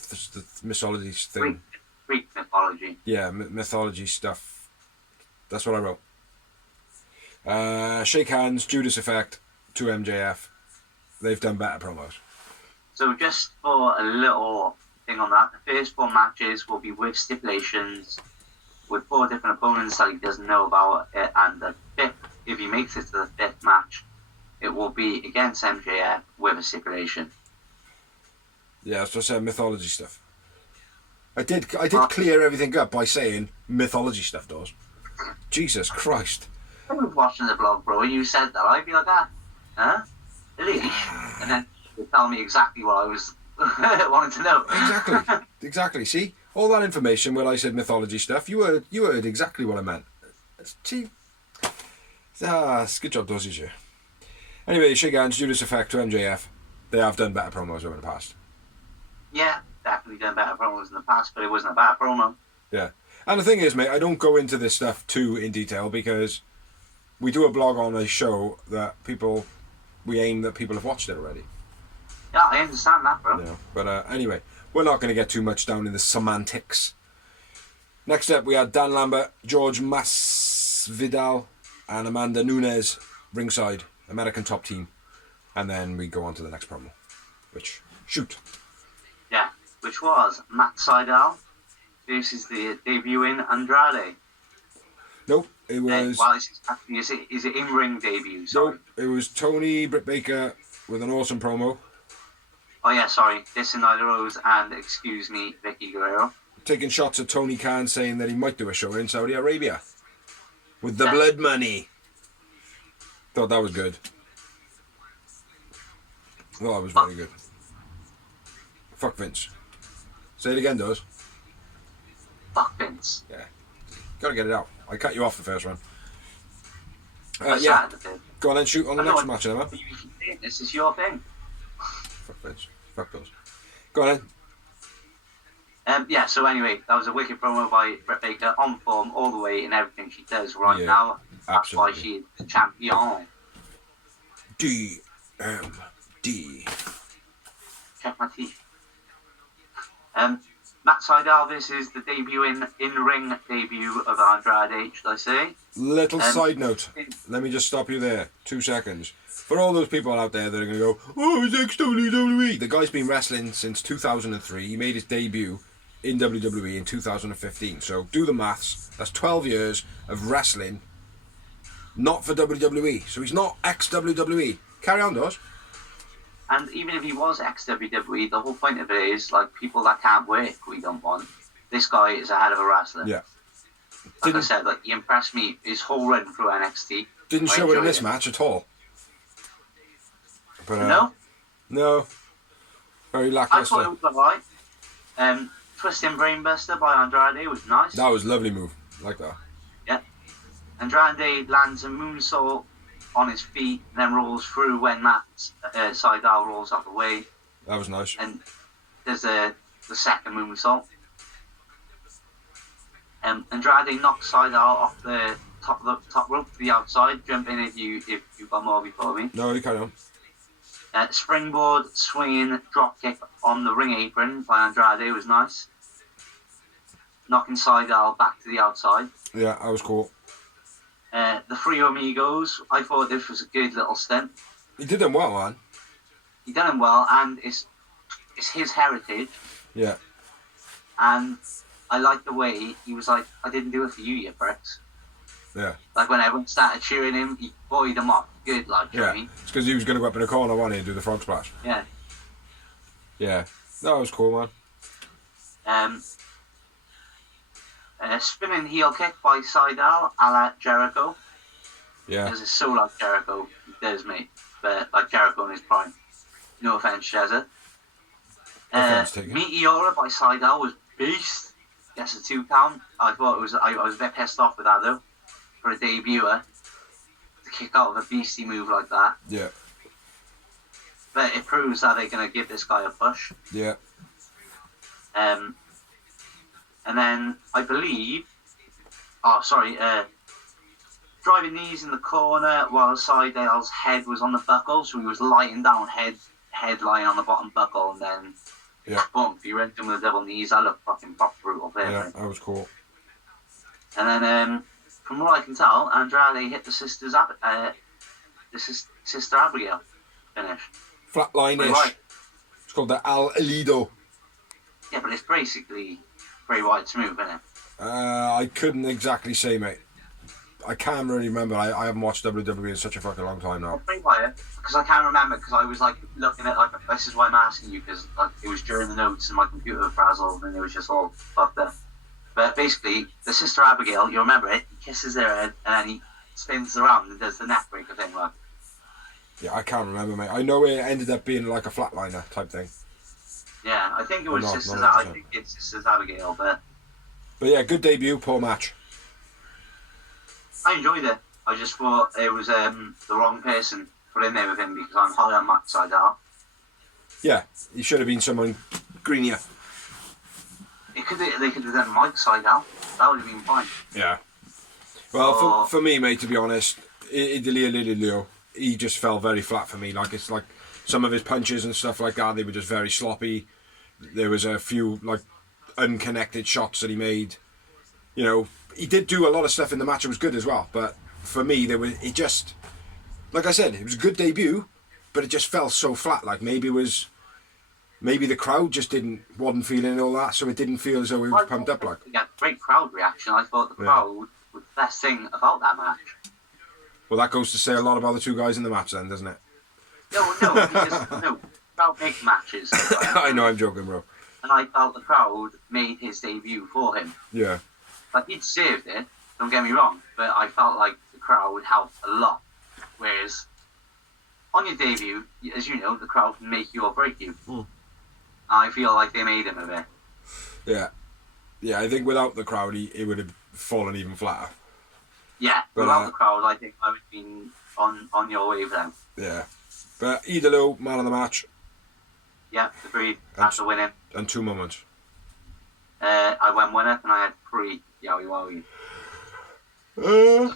The mythology thing. Greek mythology. Yeah, mythology stuff. That's what I wrote. Shake hands, Judas effect to MJF. They've done better promos. So just for a little thing on that, the first 4 matches will be with stipulations, with 4 different opponents that he doesn't know about, and the 5th, if he makes it to the 5th match, it will be against MJF with a stipulation. Yeah, that's just mythology stuff. I did clear everything up by saying mythology stuff, does. Jesus Christ. I was watching the blog, bro, and you said that. I'd be like, huh? Really? And then you tell me exactly what I was wanting to know. Exactly. See? All that information when I said mythology stuff, you heard exactly what I meant. See? It's good job, Dozzy, you. Anyway, shake hands, Judas effect to MJF. They have done better promos over the past. Yeah, definitely done better promos in the past, but it wasn't a bad promo. Yeah. And the thing is, mate, I don't go into this stuff too in detail because we do a blog on a show that we aim that people have watched it already. Yeah, I understand that, bro. Yeah. But anyway, we're not going to get too much down in the semantics. Next up, we had Dan Lambert, George Masvidal, and Amanda Nunes ringside, American Top Team. And then we go on to the next promo, which, shoot. Yeah, which was Matt Sydal versus the debuting Andrade. Nope, it was... Is it in-ring debut? Sorry. Nope, it was Tony Britt Baker with an awesome promo. Oh yeah, sorry. This and Nyla Rose and, excuse me, Vicky Guerrero. Taking shots at Tony Khan saying that he might do a show in Saudi Arabia. With the blood money. Thought that was good. Thought that was very good. Fuck Vince. Say it again, Doz. Fuck Vince. Yeah. Gotta get it out. I cut you off the first one. Yeah. Go on and shoot on the next match, then, man. This is your thing. Fuck Vince. Fuck Doz. Go on then. Yeah, so anyway, that was a wicked promo by Britt Baker, on form all the way in everything she does right now. That's absolutely. why she is the champion. DMD. Check my teeth. Matt Sydal versus the in-ring debut of Andrade, should I say? Little side note. Let me just stop you there. 2 seconds. For all those people out there that are going to go, "Oh, he's ex-WWE." The guy's been wrestling since 2003. He made his debut in WWE in 2015. So do the maths. That's 12 years of wrestling, not for WWE. So he's not ex-WWE. Carry on, Doz. And even if he was ex-WWE, the whole point of it is, like, people that can't work, we don't want. This guy is a hell of a wrestler. Yeah. Like I said, he impressed me his whole run through NXT. Didn't show it in this match at all. But, no? No. Very lackluster. I thought it was alright. Twisting Brainbuster by Andrade was nice. That was a lovely move. Like that. Yeah. Andrade lands a moonsault on his feet, and then rolls through when Matt Sydal rolls out the way. That was nice. And there's the second moonsault. Andrade knocks Sydal off the top rope to the outside. Jump in if you've got more before me. No, you carry on. Springboard swinging drop kick on the ring apron by Andrade was nice. Knocking Sydal back to the outside. Yeah, that was cool. The Three Amigos, I thought this was a good little stunt. He did them well, man. He done him well, and it's his heritage. Yeah. And I liked the way he was like, I didn't do it for you, you pricks. Yeah. Like when everyone started cheering him, he buoyed them up good, like, you know Yeah. what I mean? It's because he was going to go up in the corner, wasn't he, and do the frog splash. Yeah. Yeah. That was cool, man. Spinning heel kick by Seidel, a la Jericho. Yeah. Because it's so like Jericho does, mate. But like Jericho in his prime. No offense, Shezza. Offense taken. Meteora by Seidel was beast. Gets a 2 count. I was a bit pissed off with that though. For a debuter. To kick out of a beastie move like that. Yeah. But it proves that they're going to give this guy a push. Yeah. And then I believe, driving knees in the corner while Seidel's head was on the buckle, so he was lying down, head lying on the bottom buckle, and then boom, he rent him with the double knees. That looked fucking pop brutal there. Yeah, that was cool. And then from what I can tell, Andrade hit the Sister Abigail finish. Flatline-ish. Right. It's called the Al Elido. Yeah, but it's basically Bray Wyatt's move, isn't it? I couldn't exactly say, mate. I can't really remember. I haven't watched WWE in such a fucking long time now. Bray Wyatt, because I can't remember, because I was like looking at, like, this is why I'm asking you, because like it was during the notes and my computer was frazzled and it was just all fucked up. But basically, the Sister Abigail, you remember it, he kisses their head and then he spins around and does the neck breaker thing, like. Yeah, I can't remember, mate. I know it ended up being like a flatliner type thing. Yeah, I think it was Sisters. Not I think it's Sisters Abigail, but yeah, good debut, poor match. I enjoyed it. I just thought it was the wrong person put in there with him because I'm high on Matt Seidel. Yeah, he should have been someone greenier. They could have done Mike Seidel. That would have been fine. Yeah. Well, for me, mate, to be honest, Idilio, he just fell very flat for me. Like, it's like some of his punches and stuff like that, they were just very sloppy. There was a few like unconnected shots that he made. You know, he did do a lot of stuff in the match. It was good as well. But for me, it just, like I said, it was a good debut, but it just fell so flat. Like maybe the crowd just wasn't feeling all that, so it didn't feel as though it was pumped up. Like, yeah, great crowd reaction. I thought the crowd was the best thing about that match. Well, that goes to say a lot about the two guys in the match, then, doesn't it? No, because crowd make matches. I know, I'm joking, bro. And I felt the crowd made his debut for him. Yeah. Like, he'd saved it, don't get me wrong, but I felt like the crowd helped a lot. Whereas, on your debut, as you know, the crowd can make you or break you. I feel like they made him a bit. Yeah. Yeah, I think without the crowd, it would have fallen even flatter. Yeah, but, without the crowd, I think I would have been on your wavelength. Yeah. But Idolo, man of the match. Yeah, agreed. After winning. And 2 moments. I went winner and I had 3 yowie wowie.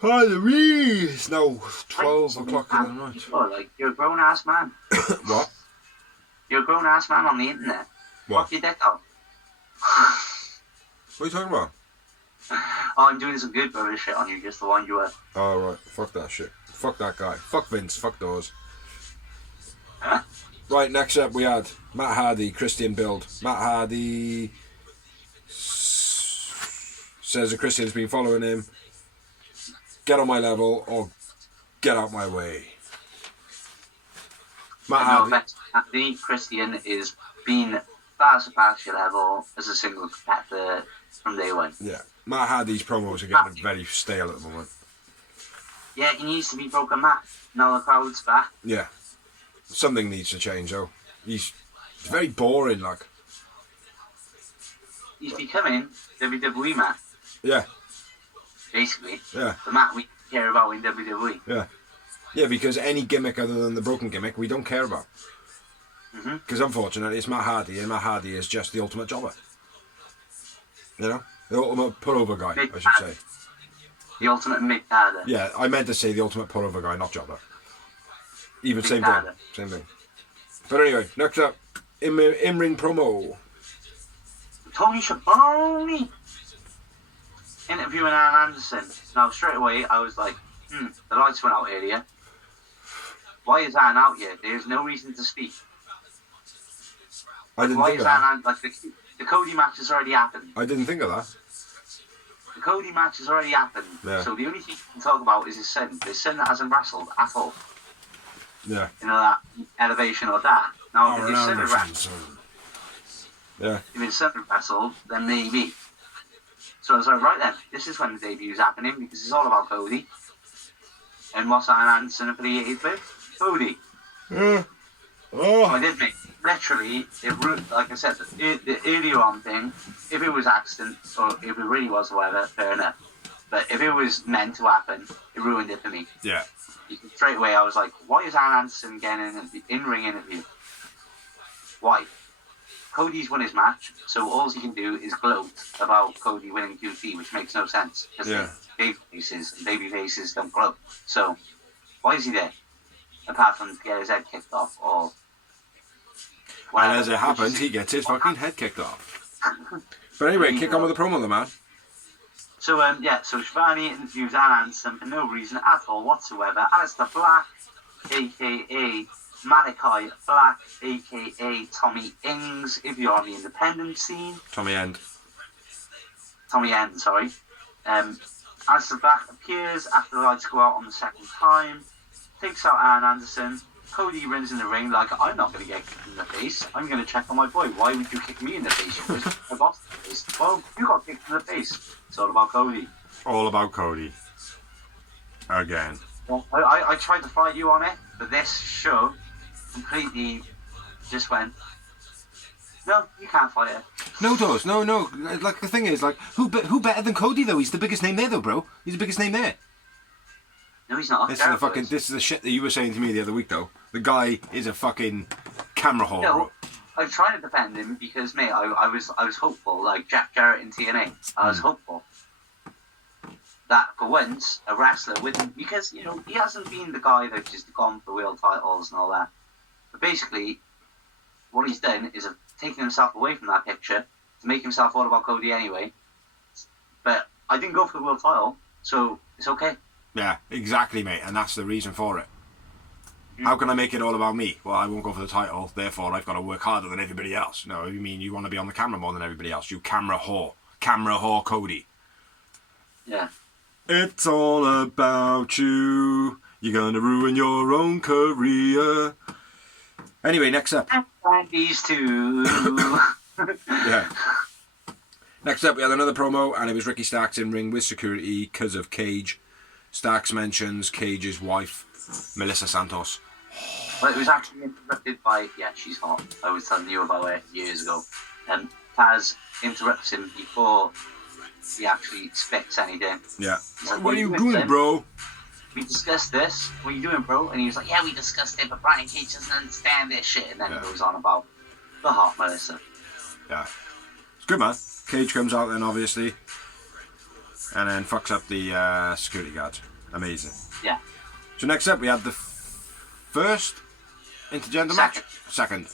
Halloween! It's now 12 o'clock in the night. Like, you're a grown ass man. What? You're a grown ass man on the internet. What? Fuck your dick out. What are you talking about? Oh, I'm doing some good brother shit on you, just the one you were. Oh, right. Fuck that shit. Fuck that guy. Fuck Vince. Fuck those. Huh? Right, next up we had Matt Hardy, Christian build. Matt Hardy says that Christian's been following him. Get on my level or get out my way. Matt Hardy. Christian is being past your level as a single competitor from day one. Yeah. Matt Hardy's promos are getting very stale at the moment. Yeah, he needs to be broken Matt. Now the crowd's back. Yeah. Something needs to change though. He's very boring, like. He's becoming WWE Matt. Yeah. Basically. Yeah. The Matt we care about in WWE. Yeah. Yeah, because any gimmick other than the broken gimmick we don't care about. Because unfortunately it's Matt Hardy, and Matt Hardy is just the ultimate jobber. You know? The ultimate put-over guy, I should say. The ultimate mid-carder. Yeah, I meant to say the ultimate put-over guy, not jobber. Even same thing. But anyway, next up, in-ring promo. Tony Schiavone interviewing Arn Anderson. Now, straight away, I was like, the lights went out earlier. Why is Arn out here? There's no reason to speak. I didn't Why think is that. Arn, like, The Cody match has already happened. I didn't think of that. The Cody match has already happened. Yeah. So the only thing you can talk about is his son. His son that hasn't wrestled at all. Yeah. You know, that elevation or that. Now, if his son had wrestled, Yeah. if his son had wrestled, then maybe. So I was like, right then, this is when the debute's happening because it's all about Cody. And what's Arn Anderson affiliated with? Cody. Yeah. I Oh. did make literally, like I said, the earlier on thing, if it was accident or if it really was whatever, fair enough. But if it was meant to happen, it ruined it for me. Yeah. Straight away, I was like, why is Arn Anderson getting an in-ring interview? Why? Cody's won his match, so all he can do is gloat about Cody winning QT, which makes no sense. Because baby faces don't gloat. So, why is he there? Apart from to get his head kicked off or whatever. And as it happens, he gets his fucking head kicked off. But anyway, kick on with the promo, the man. So so Shivani interviews Arn Anderson for no reason at all whatsoever. Alistair Black, aka Malachi Black, aka Tommy Ings, if you're on the independent scene. Tommy End. Tommy End, sorry. Alistair Black appears after the lights go out on the second time, takes out Arn Anderson. Cody runs in the ring like, I'm not going to get kicked in the face. I'm going to check on my boy. Why would you kick me in the face? You pushed my boss in the face. Well, you got kicked in the face. It's all about Cody. All about Cody. Again. Well, I tried to fight you on it, but this show completely just went, no, you can't fight it. No, does. No. Like, the thing is, like, who better than Cody, though? He's the biggest name there, though, bro. He's the biggest name there. No, he's not. This is the shit that you were saying to me the other week, though. The guy is a fucking camera whore, bro. I'm trying to defend him because, mate, I was hopeful, like Jack Jarrett in TNA. I was hopeful that for once a wrestler with him, because he hasn't been the guy that's just gone for world titles and all that. But basically, what he's done is taken himself away from that picture to make himself all about Cody anyway. But I didn't go for the world title, so it's okay. Yeah, exactly, mate, and that's the reason for it. How can I make it all about me? Well, I won't go for the title, therefore I've got to work harder than everybody else. No, you mean you want to be on the camera more than everybody else. You camera whore. Camera whore Cody. Yeah. It's all about you. You're going to ruin your own career. Anyway, next up. These two. Yeah. Next up, we had another promo, and it was Ricky Starks in ring with security because of Cage. Starks mentions Cage's wife, Melissa Santos. Well, it was actually interrupted by, she's hot. I was telling you about it years ago. Taz interrupts him before he actually spits anything. Yeah. Like, what are you doing, bro? We discussed this. What are you doing, bro? And he was like, yeah, we discussed it, but Brian Cage doesn't understand this shit. And then it goes on about the hot Melissa. Yeah. It's good, man. Cage comes out then, obviously. And then fucks up the security guards. Amazing. Yeah. So next up, we had the first intergender match. Second.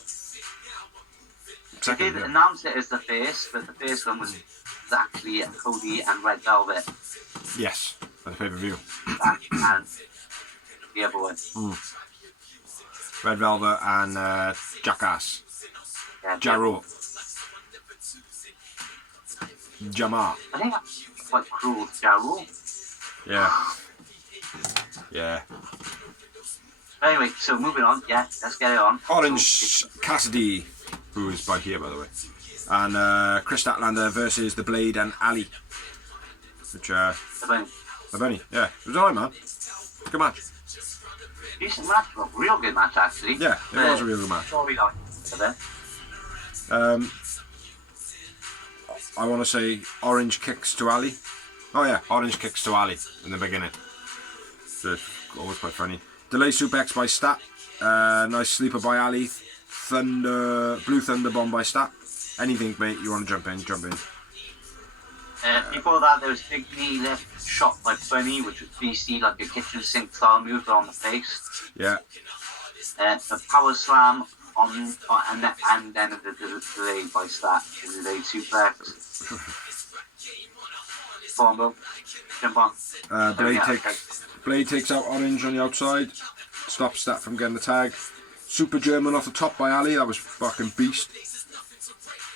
They did announce it as the first, but the first one was actually Cody and Red Velvet. Yes, for the pay-per-view. And the other one. Red Velvet and Jackass. Yeah, Jarro. Jamar. I think that's quite cruel to Jarro. Yeah. Yeah. Anyway, so moving on. Yeah, let's get it on. Orange Cassidy, who is by here, by the way. And Chris Statlander versus The Blade and Ali. Which, The Bunny. Yeah. It was alright, man. Good match. decent match, well, real good match actually. Yeah, it was a real good match. Storyline for them. I want to say Orange kicks to Ali. Oh yeah, Orange kicks to Ali in the beginning. So always quite funny. Delay suplex by Stat. Nice sleeper by Ali. Blue Thunder bomb by Stat. Anything, mate, you want to jump in, jump in. Before that, there was big knee lift shot by Bunny, which was BC, like a kitchen sink style move on the face. Yeah. The power slam on and then the delay by Stat, the delay suplex. Bombo, jump on. Blade takes out Orange on the outside, stops Stat from getting the tag. Super German off the top by Ali, that was fucking beast.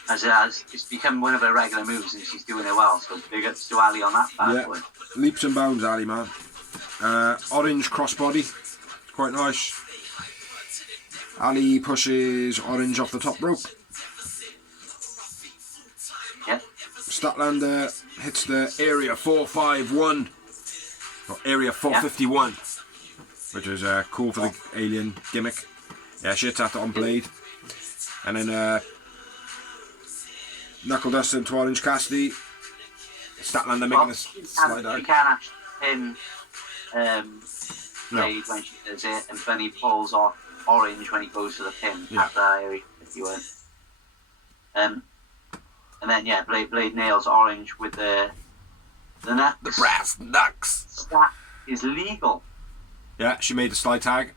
as it's become one of her regular moves and she's doing it well. So big ups to Ali on that bad boy. Leaps and bounds, Ali, man. Orange crossbody, quite nice. Ali pushes Orange off the top rope. Yeah. Statlander hits the Area 451, or Area 451, which is cool for the alien gimmick. Yeah, she hits that on Blade. And then Knuckle Dust into Orange Cassidy. Statlander making a slide out. You can't actually pin Blade when she does it, and Bunny pulls off Orange when he goes to the pin after Area 51. And then Blade nails Orange with the nuts. The brass knucks. That is legal. Yeah, she made the slide tag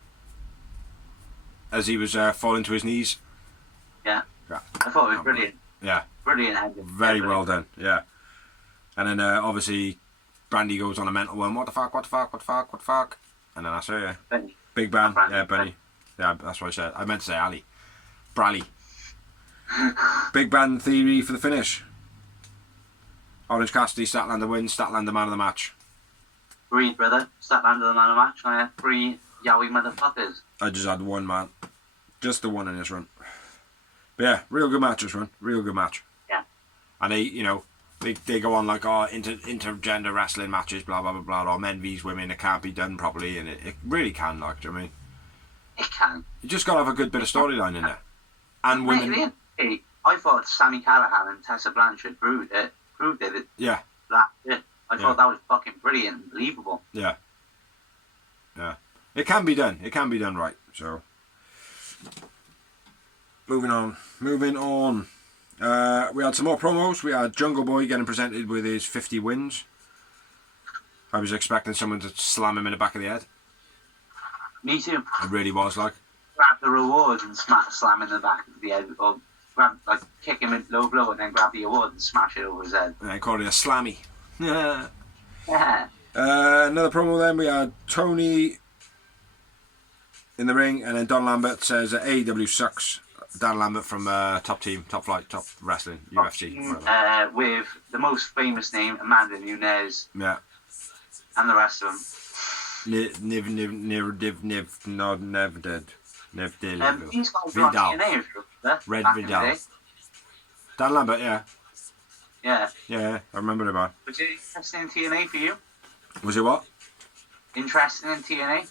as he was falling to his knees. Yeah. I thought it was brilliant. Yeah. Brilliant ending. Very well done, yeah. And then obviously Brandy goes on a mental one. What the fuck? And then that's her, yeah. Bunny. Big band, yeah, Bunny. Yeah, that's what I said. I meant to say Ali. Brally. Big band theory for the finish. Orange Cassidy, Statlander wins. Statlander man of the match. Agreed, brother. Statlander the man of the match. I had 3 yowie motherfuckers. I just had one, man. Just the one in this run. But yeah, real good match this run. Real good match. Yeah. And they go on like, intergender wrestling matches, blah, blah, blah, blah, or men vs women, it can't be done properly, and it really can, like, do you know what I mean? It can. You just got to have a good bit of storyline in there. And women... Hey, I thought Sami Callihan and Tessa Blanchard proved it. Yeah. I thought that was fucking brilliant and believable. Yeah. Yeah. It can be done. It can be done right, so... Moving on. We had some more promos. We had Jungle Boy getting presented with his 50 wins. I was expecting someone to slam him in the back of the head. Me too. It really was like. Grab the reward and slam in the back of the head, or kick him in low blow and then grab the award and smash it over his head. And they called it a slammy. Yeah. Another promo then. We had Tony in the ring, and then Don Lambert says that AEW sucks. Dan Lambert from Top Team, Top Flight, Top Wrestling, UFC. With the most famous name, Amanda Nunes. Yeah. And the rest of them. Never did. He's got TNA, Red Vidal. Dan Lambert, yeah. Yeah. Yeah, I remember it, man. Was it interesting in TNA for you? Was it what? Interesting in TNA?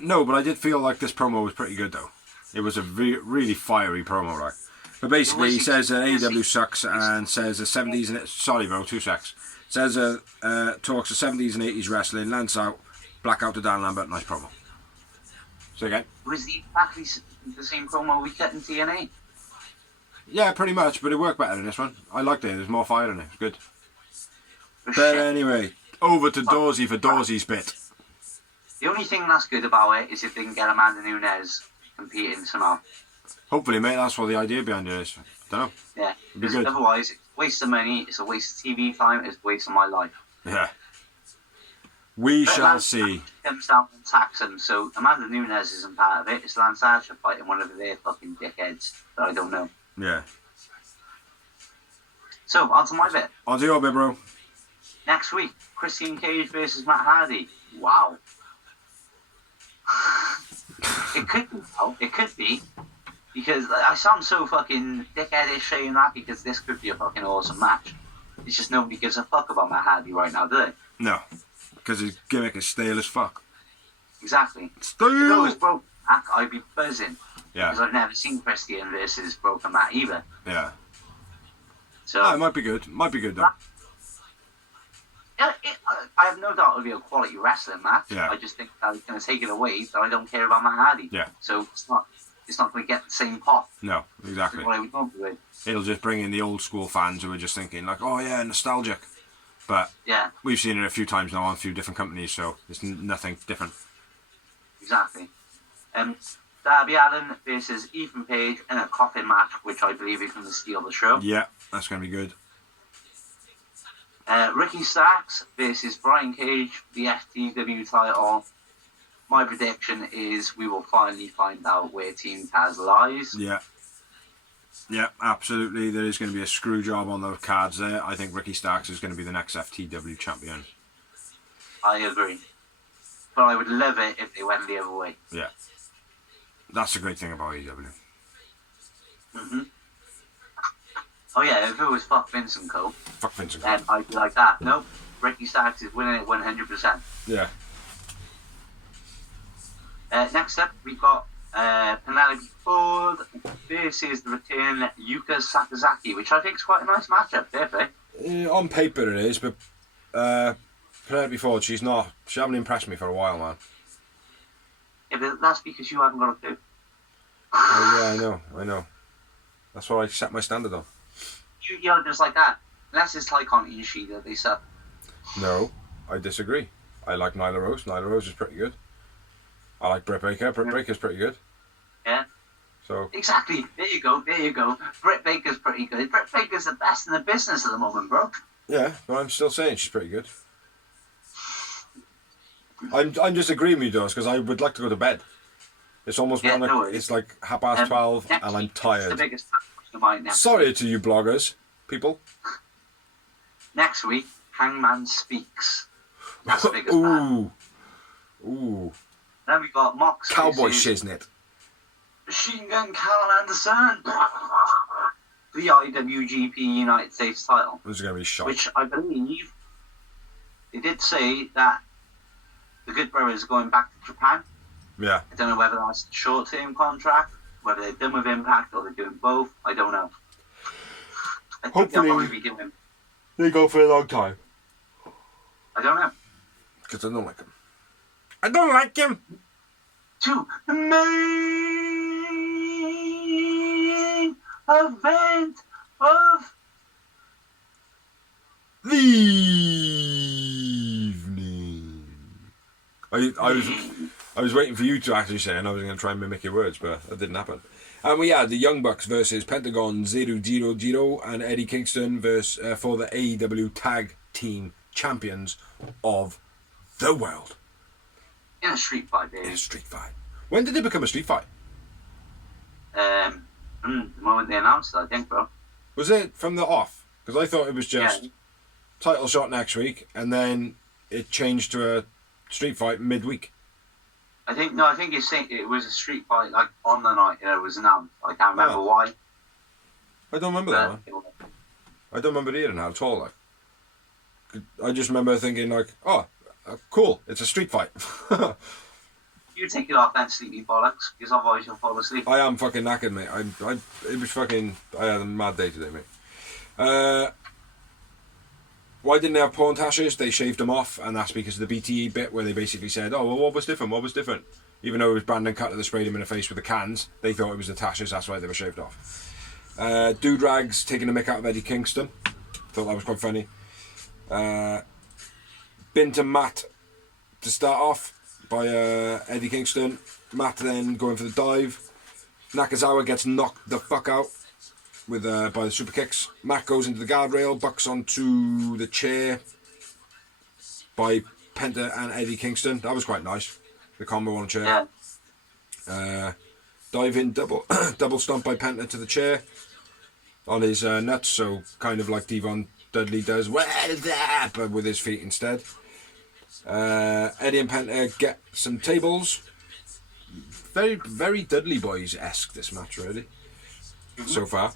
No, but I did feel like this promo was pretty good, though. It was a really fiery promo, like. But basically, he says AEW sucks and says the 70s and... Sorry, bro, 2 secs. Says talks the 70s and 80s wrestling, lands out, black out to Dan Lambert, nice promo. Say again? Was it exactly the same promo we cut in TNA? Yeah, pretty much, but it worked better than this one. I liked it, there's more fire in it, it's good. But But anyway, over to Dorsey for Dorsey's bit. the only thing that's good about it is if they can get Amanda Nunes competing somehow. Hopefully, mate, that's what the idea behind it is. Don't know. Yeah, Be because good. otherwise it's a waste of money, it's a waste of TV time, it's a waste of my life. Yeah. We But shall Lance see. comes down and attacks him, so Amanda Nunes isn't part of it. It's Lance Archer fighting one of their fucking dickheads that I don't know. Yeah. So, on to my bit. On to your bit, bro. Next week, Christian Cage versus Matt Hardy. Wow. It could be, though. It could be. Because I sound so fucking dickheadish saying that because this could be a fucking awesome match. It's just nobody gives a fuck about Matt Hardy right now, do they? No. Because his gimmick is stale as fuck. Exactly. Stale! If it was Broken Matt, I'd be buzzing. Yeah. Because I've never seen Christian versus Broken Matt either. Yeah. So, Oh, it might be good. Might be good, though. yeah, I have no doubt it'll be a quality wrestling match. Yeah. I just think that it's going to take it away, but I don't care about Matt Hardy. Yeah. So it's not going to get the same pop. No, exactly. What I would want to do. It'll just bring in the old school fans who are just thinking, like, oh, yeah, nostalgic. But Yeah, we've seen it a few times now on a few different companies, so it's nothing different. exactly. Darby Allin versus Ethan Page in a coffin match, which I believe is going to steal the show. Yeah, that's going to be good. Ricky Starks versus Brian Cage for the FTW title. My prediction is we will finally find out where Team Taz lies. Yeah. Yeah, absolutely. There is going to be a screw job on the cards there. I think Ricky Starks is going to be the next FTW champion. I agree. But I would love it if they went the other way. Yeah. That's the great thing about AEW. Mm-hmm. Oh yeah, if it was fuck Vince and Co. Fuck Vince and Co. Then I'd be like that. Nope, Ricky Starks is winning it 100%. Yeah. Next up, we got Penelope Ford versus the return Yuka Sakazaki, which I think is quite a nice matchup. Perfect. On paper it is, but Penelope Ford, she hasn't impressed me for a while, man. Yeah, but that's because you haven't got a clue. Oh, yeah, I know. That's what I set my standard on. You're just like that. Unless it's like on Ishii, they suck. No, I disagree. I like Nyla Rose. Nyla Rose is pretty good. I like Britt Baker. Britt Baker's pretty good. Yeah. So exactly. There you go. Britt Baker's pretty good. Britt Baker's the best in the business at the moment, bro. Yeah, but I'm still saying she's pretty good. I'm just agreeing with you, though, because I would like to go to bed. It's almost it's like 12:30 and I'm tired. The biggest of mine next Sorry week. to you bloggers, people. Next week, Hangman Speaks. That's the biggest fan. Ooh. Then we got Mox Cowboy versus shiznit. Machine Gun Carl Anderson. The IWGP United States title. This is going to be shite. Which I believe they did say that the Good Brothers are going back to Japan. Yeah. I don't know whether that's a short-term contract, whether they're done with Impact or they're doing both. I don't know. I think they'll probably be doing. They go for a long time. I don't know. Because I don't like him. I don't like him. To the main event of the evening. I was waiting for you to actually say, and I was going to try and mimic your words, but that didn't happen. And we had the Young Bucks versus Pentagon 000 and Eddie Kingston versus for the AEW Tag Team Champions of the world. in a street fight, baby. In a street fight. When did they become a street fight? The moment they announced it, I think, bro. Was it from the off? Because I thought it was just title shot next week, and then it changed to a street fight midweek. I think it was a street fight like on the night it was announced. I can't remember why. I don't remember that one. I don't remember it at all. Like, I just remember thinking like, cool, it's a street fight. You take it off then, sleepy bollocks, because otherwise you'll fall asleep. I am fucking knackered, mate. I had a mad day today, mate. Why didn't they have pawn tashes? They shaved them off, and that's because of the BTE bit where they basically said, oh, well, what was different? Even though it was Brandon Cutler that sprayed him in the face with the cans, they thought it was the tashes, that's why they were shaved off. Doodrags taking a mick out of Eddie Kingston. Thought that was quite funny. Bin to Matt to start off by Eddie Kingston. Matt then going for the dive. Nakazawa gets knocked the fuck out with by the super kicks. Matt goes into the guardrail, bucks onto the chair by Penta and Eddie Kingston. That was quite nice. The combo on the chair. Yeah. Dive in double stomp by Penta to the chair on his nuts, so kind of like Devon Dudley does, well, but with his feet instead. Eddie and Penta get some tables. Very, very Dudley Boys-esque this match, really, so far.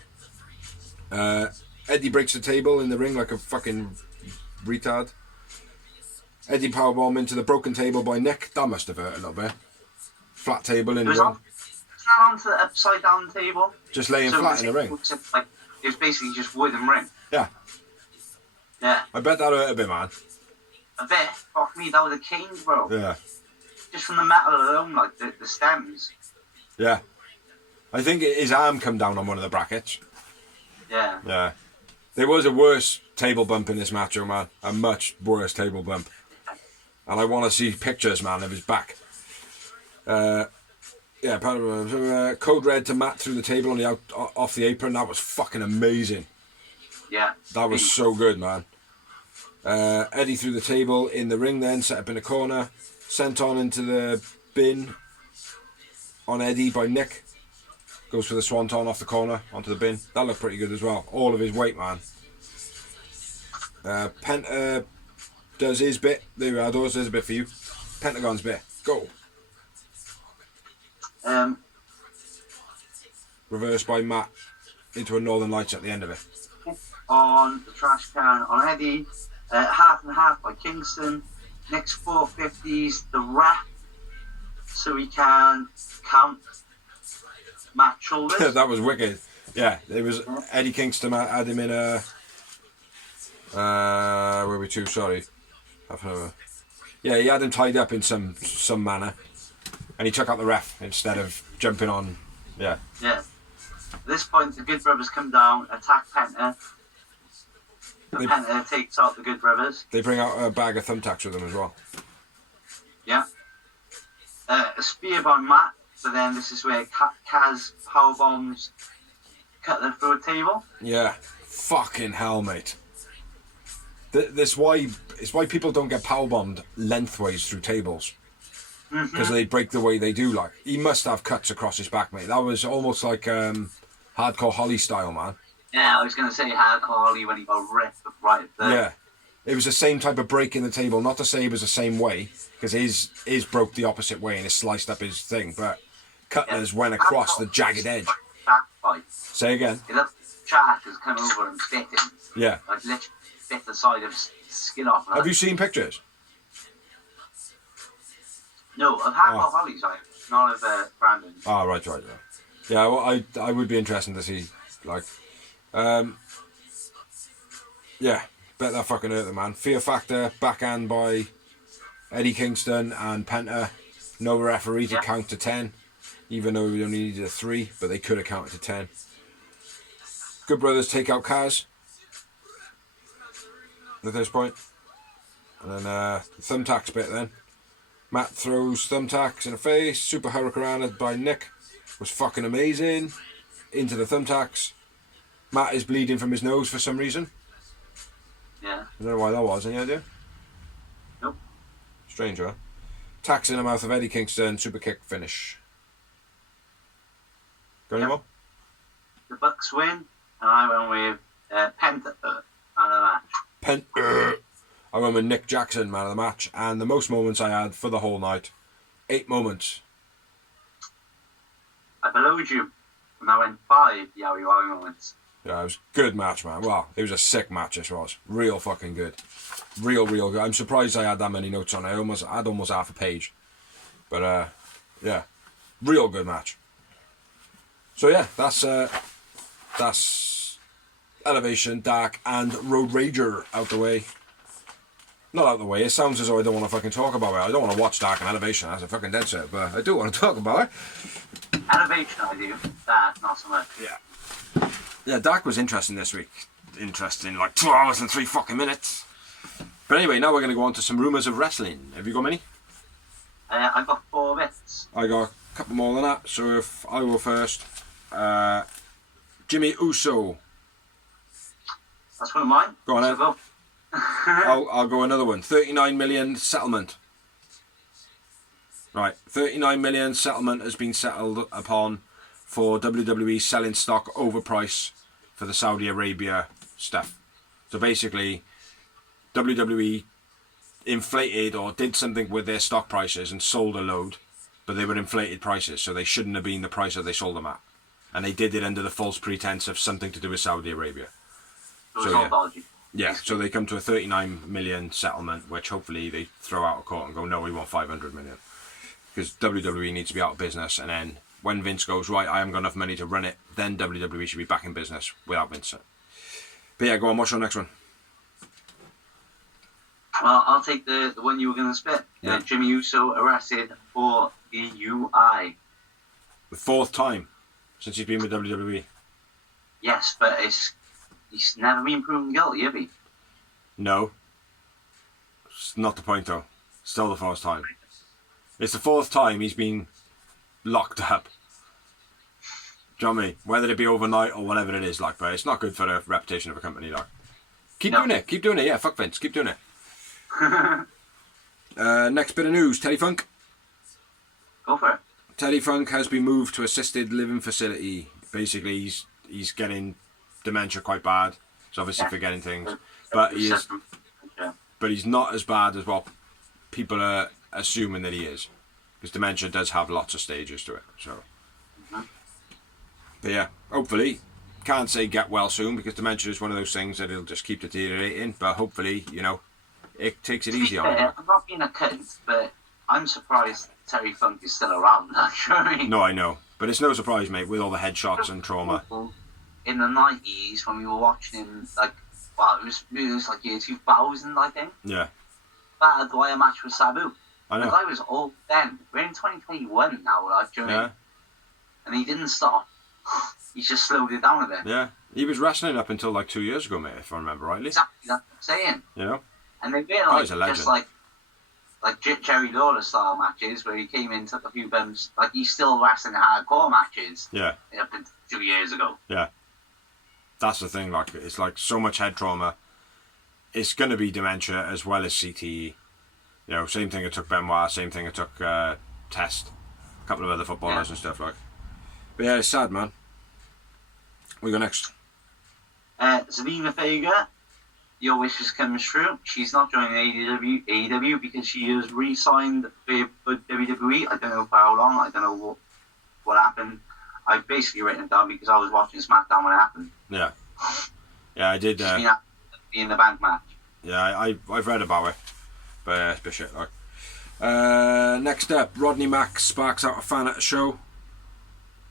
Eddie breaks the table in the ring like a fucking retard. Eddie powerbomb into the broken table by Nick. That must have hurt a little bit. Flat table in the ring. It's not onto the upside down table. Just laying flat in the ring. It was basically just wood and ring. Yeah. Yeah. I bet that hurt a bit, man. A bit. Fuck me, that was a cane, bro. Yeah. Just from the metal alone, like the stems. Yeah. I think his arm come down on one of the brackets. Yeah. Yeah. There was a worse table bump in this match, man. A much worse table bump. And I want to see pictures, man, of his back. Code red to Matt through the table on the off the apron. That was fucking amazing. Yeah. That was so good, man. Eddie through the table in the ring then, set up in a corner. Sent on into the bin on Eddie by Nick. Goes for the swanton off the corner onto the bin. That looked pretty good as well. All of his weight, man. Penta does his bit. There we are, Doors. There's a bit for you. Pentagon's bit. Go. Reversed by Matt into a Northern Lights at the end of it. On the trash can on Eddie. Half and half by Kingston. Next 450s, the rep. So he can count Matt's shoulders. That was wicked. Yeah, it was Eddie Kingston had him in a. Where were we to? Sorry. Yeah, he had him tied up in some manner. And he took out the ref instead of jumping on. Yeah. Yeah. At this point, the Good Brothers come down, attack Penta. Penta takes out the Good Brothers. They bring out a bag of thumbtacks with them as well. Yeah. A spear by Matt, but then this is where Kaz power bombs cut them through a table. Yeah. Fucking hell, mate. It's why people don't get power bombed lengthways through tables. Because they break the way they do. Like, he must have cuts across his back, mate. That was almost like Hardcore Holly style, man. Yeah, I was going to say Hardcore Holly when he got ripped right there. Yeah. It was the same type of break in the table. Not to say it was the same way, because his broke the opposite way and it sliced up his thing, but Cutler's went across the jagged edge. Say again. Jack has come over and bit him. Yeah. Like literally bit the side of his skin off. Have you seen pictures? No, of Hardcore Holly's, like, not of Brandon. Oh, right. Yeah, well, I would be interested to see, like, yeah, bet that fucking hurt the man. Fear Factor, backhand by Eddie Kingston and Penta. No referee to count to 10, even though we only needed a 3, but they could have counted to 10. Good Brothers take out Kaz at this point. And then thumbtacks bit then. Matt throws thumbtacks in the face. Super Hurricane by Nick was fucking amazing. Into the thumbtacks. Matt is bleeding from his nose for some reason. Yeah. I don't know why that was. Any idea? Nope. Strange, huh? Tacks in the mouth of Eddie Kingston. Super kick finish. Got any more? The Bucks win, and I went with Penta man of the match. I went with Nick Jackson, man of the match, and the most moments I had for the whole night. 8 moments. I below you, and I went 5 yowie wowie moments. Yeah, it was a good match, man. Well, it was a sick match, this was. Real fucking good. Real good. I'm surprised I had that many notes on it. I had almost half a page. But, yeah. Real good match. So, yeah, that's Elevation, Dark, and Road Rager out the way. Not out the way. It sounds as though I don't want to fucking talk about it. I don't want to watch Dark and Elevation. That's a fucking dead set, but I do want to talk about it. Elevation, I do. Dark, not so much. Yeah. Yeah, Dark was interesting this week. Interesting, like 2 hours and 3 fucking minutes. But anyway, now we're going to go on to some rumours of wrestling. Have you got many? I got 4 bits. I got a couple more than that. So if I go first, Jimmy Uso. That's one of mine. Go on, so Ed. go. I'll go another one. 39 million settlement. Right, 39 million settlement has been settled upon for WWE selling stock overprice for the Saudi Arabia stuff. So basically, WWE inflated or did something with their stock prices and sold a load, but they were inflated prices, so they shouldn't have been the price that they sold them at. And they did it under the false pretense of something to do with Saudi Arabia. It was all dodgy. Yeah, so they come to a 39 million settlement, which hopefully they throw out of court and go, no, we want 500 million. Because WWE needs to be out of business, and then when Vince goes, right, I haven't got enough money to run it, then WWE should be back in business without Vince. But yeah, go on, what's your next one? Well, I'll take the one you were going to spit. Yeah. Jimmy Uso arrested for DUI. The 4th time since he's been with WWE. Yes, but he's never been proven guilty, have he? No. It's not the point, though. Still the 4th time. It's the 4th time he's been locked up. Do you know what I mean? Whether it be overnight or whatever it is, like, but it's not good for the reputation of a company, like. Keep doing it, yeah, fuck Vince, keep doing it. Next bit of news, Telefunk. Go for it. Teddy Funk has been moved to assisted living facility. Basically, he's getting dementia quite bad. He's obviously forgetting things, but but he's not as bad as what people are assuming that he is, because dementia does have lots of stages to it. So, but yeah, hopefully, can't say get well soon, because dementia is one of those things that it'll just keep deteriorating. But hopefully, you know, it takes it easy on him. I'm not being a cunt, but I'm surprised Terry Funk is still around. Actually, no, I know, but it's no surprise, mate, with all the headshots and trauma. In the 90s, when we were watching him, like, well, it was like year 2000, I think. Yeah. That had a match with Sabu. I know. The guy was old then. We're in 2021 now, like, do you know what I mean? And he didn't stop. He just slowed it down a bit. Yeah. He was wrestling up until like 2 years ago, mate, if I remember rightly. Exactly, that's what I'm saying. You know? And they've been like, just like Jerry Lawler style matches where he came in, took a few bumps. Like, he's still wrestling hardcore matches. Yeah. Up until 2 years ago. Yeah. That's the thing, like, it's like so much head trauma. It's going to be dementia as well as CTE. You know, same thing it took Benoit, same thing it took Test, a couple of other footballers and stuff like. But yeah, it's sad, man. We go next. Zelina Vega, your wishes comes true. She's not joining AEW because she is re-signed with WWE. I don't know for how long. I don't know what happened. I've basically written it down because I was watching SmackDown when it happened. Yeah. Yeah, I did. In the bank match. Yeah, I've read about it. But it's a bit shit, like. Next up, Rodney Mack sparks out a fan at a show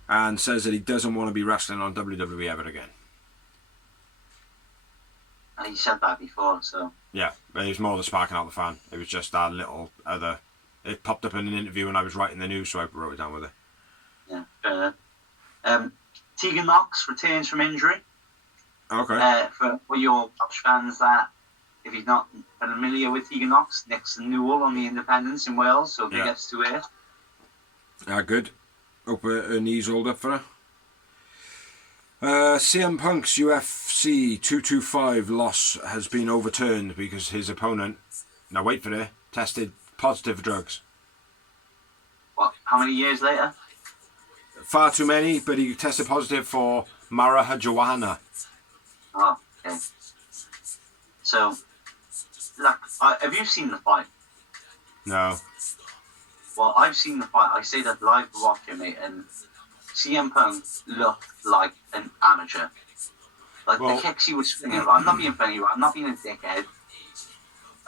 and says that he doesn't want to be wrestling on WWE ever again. And he said that before, so... Yeah, but it was more than sparking out the fan. It was just that little other... It popped up in an interview when I was writing the news, so I wrote it down with it. Yeah, fair enough. Tegan Knox returns from injury. Okay. For your Welsh fans that, if you're not familiar with Tegan Knox, next to Newell on the Independence in Wales, so big ups to her. Good. Hope her knees hold up for her. CM Punk's UFC 225 loss has been overturned because his opponent, now wait for it, tested positive for drugs. What, how many years later? Far too many, but he tested positive for marijuana. Oh, okay. So, like, have you seen the fight? No. Well, I've seen the fight. I say that live watching it, and CM Punk looked like an amateur. Like, the kicks he was swinging, I'm not being funny, I'm not being a dickhead,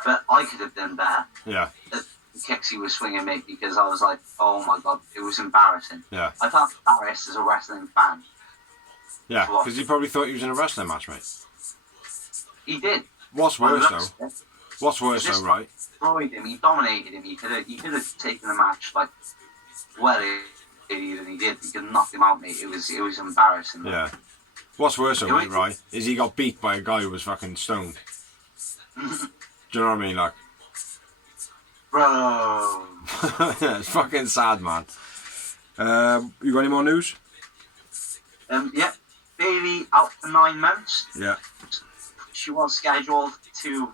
but I could have done better. Yeah. The kicks he was swinging, mate, because I was like, oh my god, it was embarrassing. Yeah. I felt embarrassed as a wrestling fan. Yeah, because he probably thought he was in a wrestling match, mate. He did. What's worse, though? What's worse, though, right? Destroyed him. He dominated him. He could have taken the match like well than he did. He could have knocked him out, mate. It was embarrassing. Mate. Yeah. What's worse, though, mate, right? Is he got beat by a guy who was fucking stoned. Do you know what I mean, like? Bro. It's fucking sad, man. You got any more news? Yeah. Bailey out for 9 months. Yeah. She was scheduled to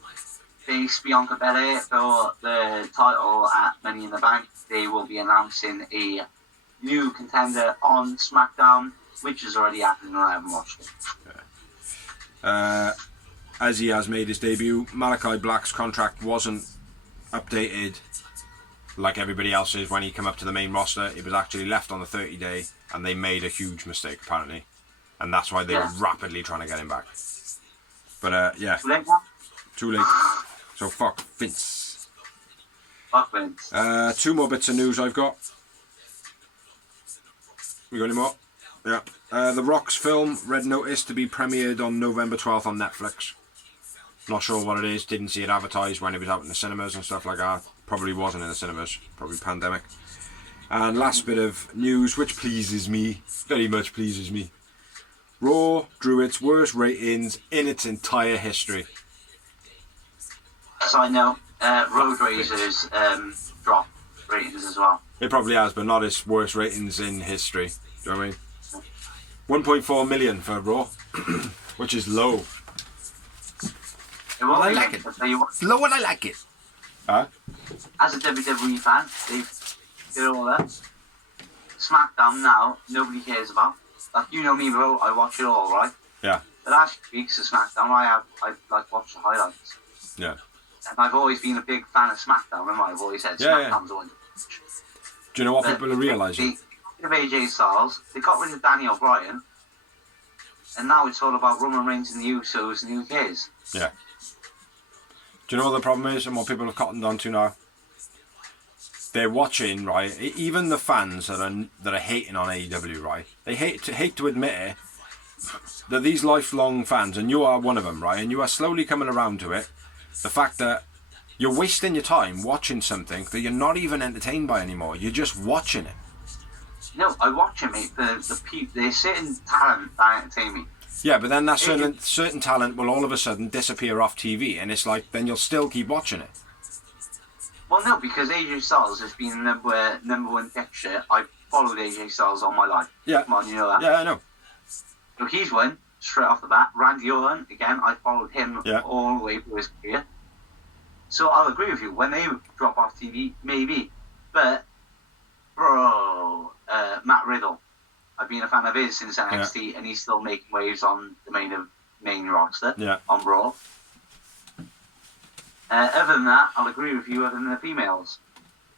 face Bianca Belair for the title at Money in the Bank. They will be announcing a new contender on SmackDown, which is already happening and I haven't watched it. Yeah. As he has made his debut, Malachi Black's contract wasn't updated like everybody else's when he came up to the main roster. It was actually left on the 30-day, and they made a huge mistake, apparently. And that's why they were rapidly trying to get him back. But, yeah. Too late now? Too late. So, fuck Vince. Fuck Vince. 2 more bits of news I've got. You got any more? Yeah. The Rock's film, Red Notice, to be premiered on November 12th on Netflix. Not sure what it is. Didn't see it advertised when it was out in the cinemas and stuff like that. Probably wasn't in the cinemas. Probably pandemic. And last bit of news, which pleases me. Very much pleases me. Raw drew its worst ratings in its entire history. So I know Road Razors dropped ratings as well. It probably has, but not its worst ratings in history. Do you know what I mean? 1.4 million for Raw, which is low. I like it. It's low and I like it. Huh? As a WWE fan, they did all that. SmackDown now, nobody cares about. Like, you know me, bro, I watch it all, right? Yeah. The last few weeks of SmackDown, I've like watched the highlights. Yeah. And I've always been a big fan of SmackDown, remember? I've always said SmackDown's the one to watch. Do you know what But people are realising? Of AJ Styles, they got rid of Danny O'Brien, and now it's all about Roman Reigns and the Usos and who cares? Yeah. Do you know what the problem is and what people have cottoned on to now? They're watching, right? Even the fans that are hating on AEW, right? They hate to admit it, that these lifelong fans, and you are one of them, right? And you are slowly coming around to it. The fact that you're wasting your time watching something that you're not even entertained by anymore. You're just watching it. No, I watch it, mate. There's certain talent that entertain me. Yeah, but then that certain talent will all of a sudden disappear off TV, and it's like, then you'll still keep watching it. Well, no, because AJ Styles has been the number one picture. I followed AJ Styles all my life. Yeah. Come on, you know that. Yeah, I know. So he's won straight off the bat. Randy Orton, again, I followed him all the way through his career. So I'll agree with you. When they drop off TV, maybe. But, bro, Matt Riddle, I've been a fan of his since NXT, and he's still making waves on the main roster on Raw. Other than that, I'll agree with you other than the females.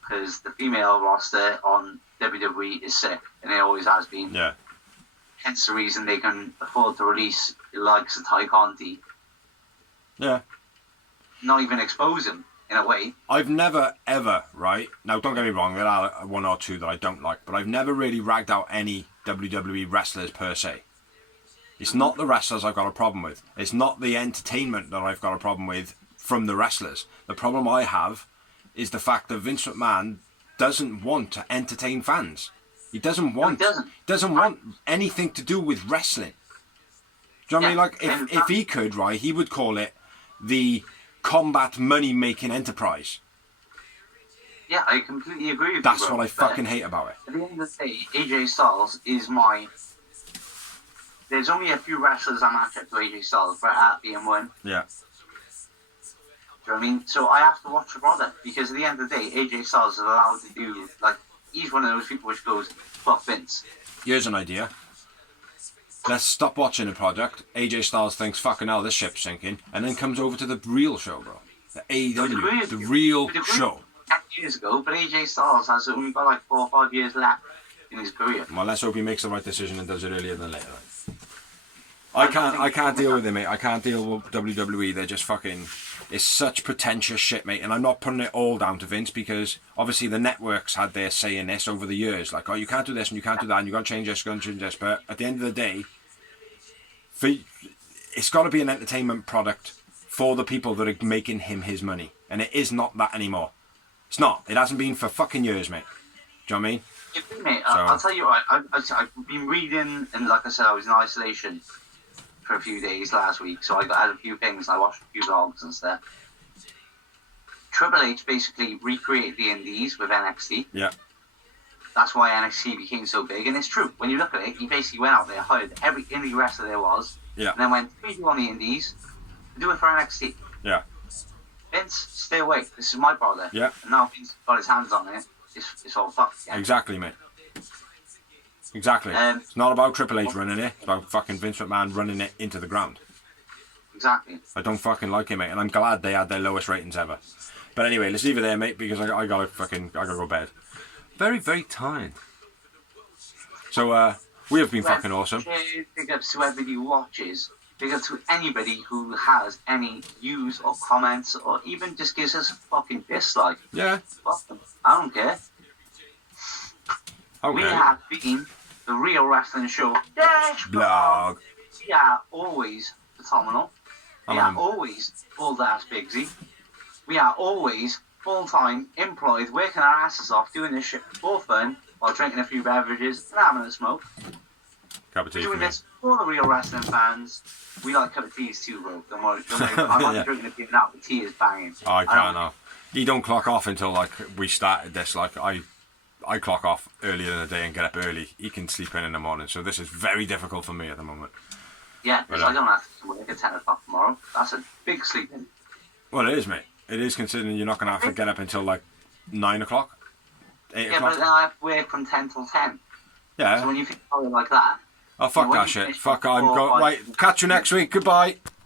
Because the female roster on WWE is sick, and it always has been. Yeah. Hence the reason they can afford to release the likes of Ty Conti. Yeah. Not even expose him, in a way. I've never, ever, right? Now, don't get me wrong, there are one or two that I don't like, but I've never really ragged out any WWE wrestlers per se. It's not the wrestlers I've got a problem with. It's not the entertainment that I've got a problem with from the wrestlers. The problem I have is the fact that Vince McMahon doesn't want to entertain fans. He doesn't want anything to do with wrestling. Do you know what I mean? Like, if he could, right, he would call it the combat money-making enterprise. Yeah, I completely agree with you. That's what I fucking hate about it. At the end of the day, AJ Styles is my... There's only a few wrestlers I match up to AJ Styles, Bret Hart being one. Yeah. Do you know what I mean? So I have to watch the product, because at the end of the day, AJ Styles is allowed to do, like, he's one of those people which goes, fuck Vince. Here's an idea. Let's stop watching the product. AJ Styles thinks, fucking hell, this ship's sinking, and then comes over to the real show, bro. The AEW, the real show. 10 years ago, but AJ Styles has only got like 4 or 5 years left in his career. Well, let's hope he makes the right decision and does it earlier than later. I can't deal with it, mate. I can't deal with WWE. They're just fucking... It's such pretentious shit, mate. And I'm not putting it all down to Vince, because obviously the networks had their say in this over the years. Like, oh, you can't do this and you can't do that and you got to change this, you got to change this. But at the end of the day, it's got to be an entertainment product for the people that are making him his money. And it is not that anymore. It's not. It hasn't been for fucking years, mate. Do you know what I mean? Yeah, mate, I'll tell you what, I've been reading, and like I said, I was in isolation for a few days last week, so I had a few things, and I watched a few vlogs and stuff. Triple H basically recreated the Indies with NXT. Yeah. That's why NXT became so big, and it's true. When you look at it, he basically went out there, hired every indie wrestler there was, and then went, "We do on the Indies, do it for NXT." Yeah. Vince, stay away. This is my brother. Yeah. And now Vince got his hands on it. It's all fucked again. Exactly, mate. Exactly. It's not about Triple H running it. It's about fucking Vince McMahon running it into the ground. Exactly. I don't fucking like it, mate, and I'm glad they had their lowest ratings ever. But anyway, let's leave it there, mate, because I gotta go to bed. Very, very tired. So we have been fucking awesome. Big ups to everybody who watches. Big up to anybody who has any views or comments, or even just gives us a fucking dislike. Yeah. Fuck them. I don't care. Okay. We have been the Real Wrestling Show Blog. We are always phenomenal. We are always full-ass Bigsy. We are always full-time employed, working our asses off, doing this shit for fun, while drinking a few beverages and having a smoke. Cup of tea. Doing this for the real wrestling fans. We like cup of teas too, bro. Don't worry. I'm not drinking a beer now. The tea is banging. I can't know. He don't clock off until like we started this. Like I clock off earlier in the day and get up early. He can sleep in the morning, so this is very difficult for me at the moment. Yeah, because I don't have to work at 10 o'clock tomorrow. That's a big sleep in. Well, it is, mate. It is, considering you're not going to have to get up until like 9 o'clock, 8 o'clock. Yeah, but then I have to work from 10 till 10. Yeah. So when you finish like that. Oh, fuck when that you shit. finish Fuck, like I'm 4 or going. 5 Right, catch you next week. Goodbye.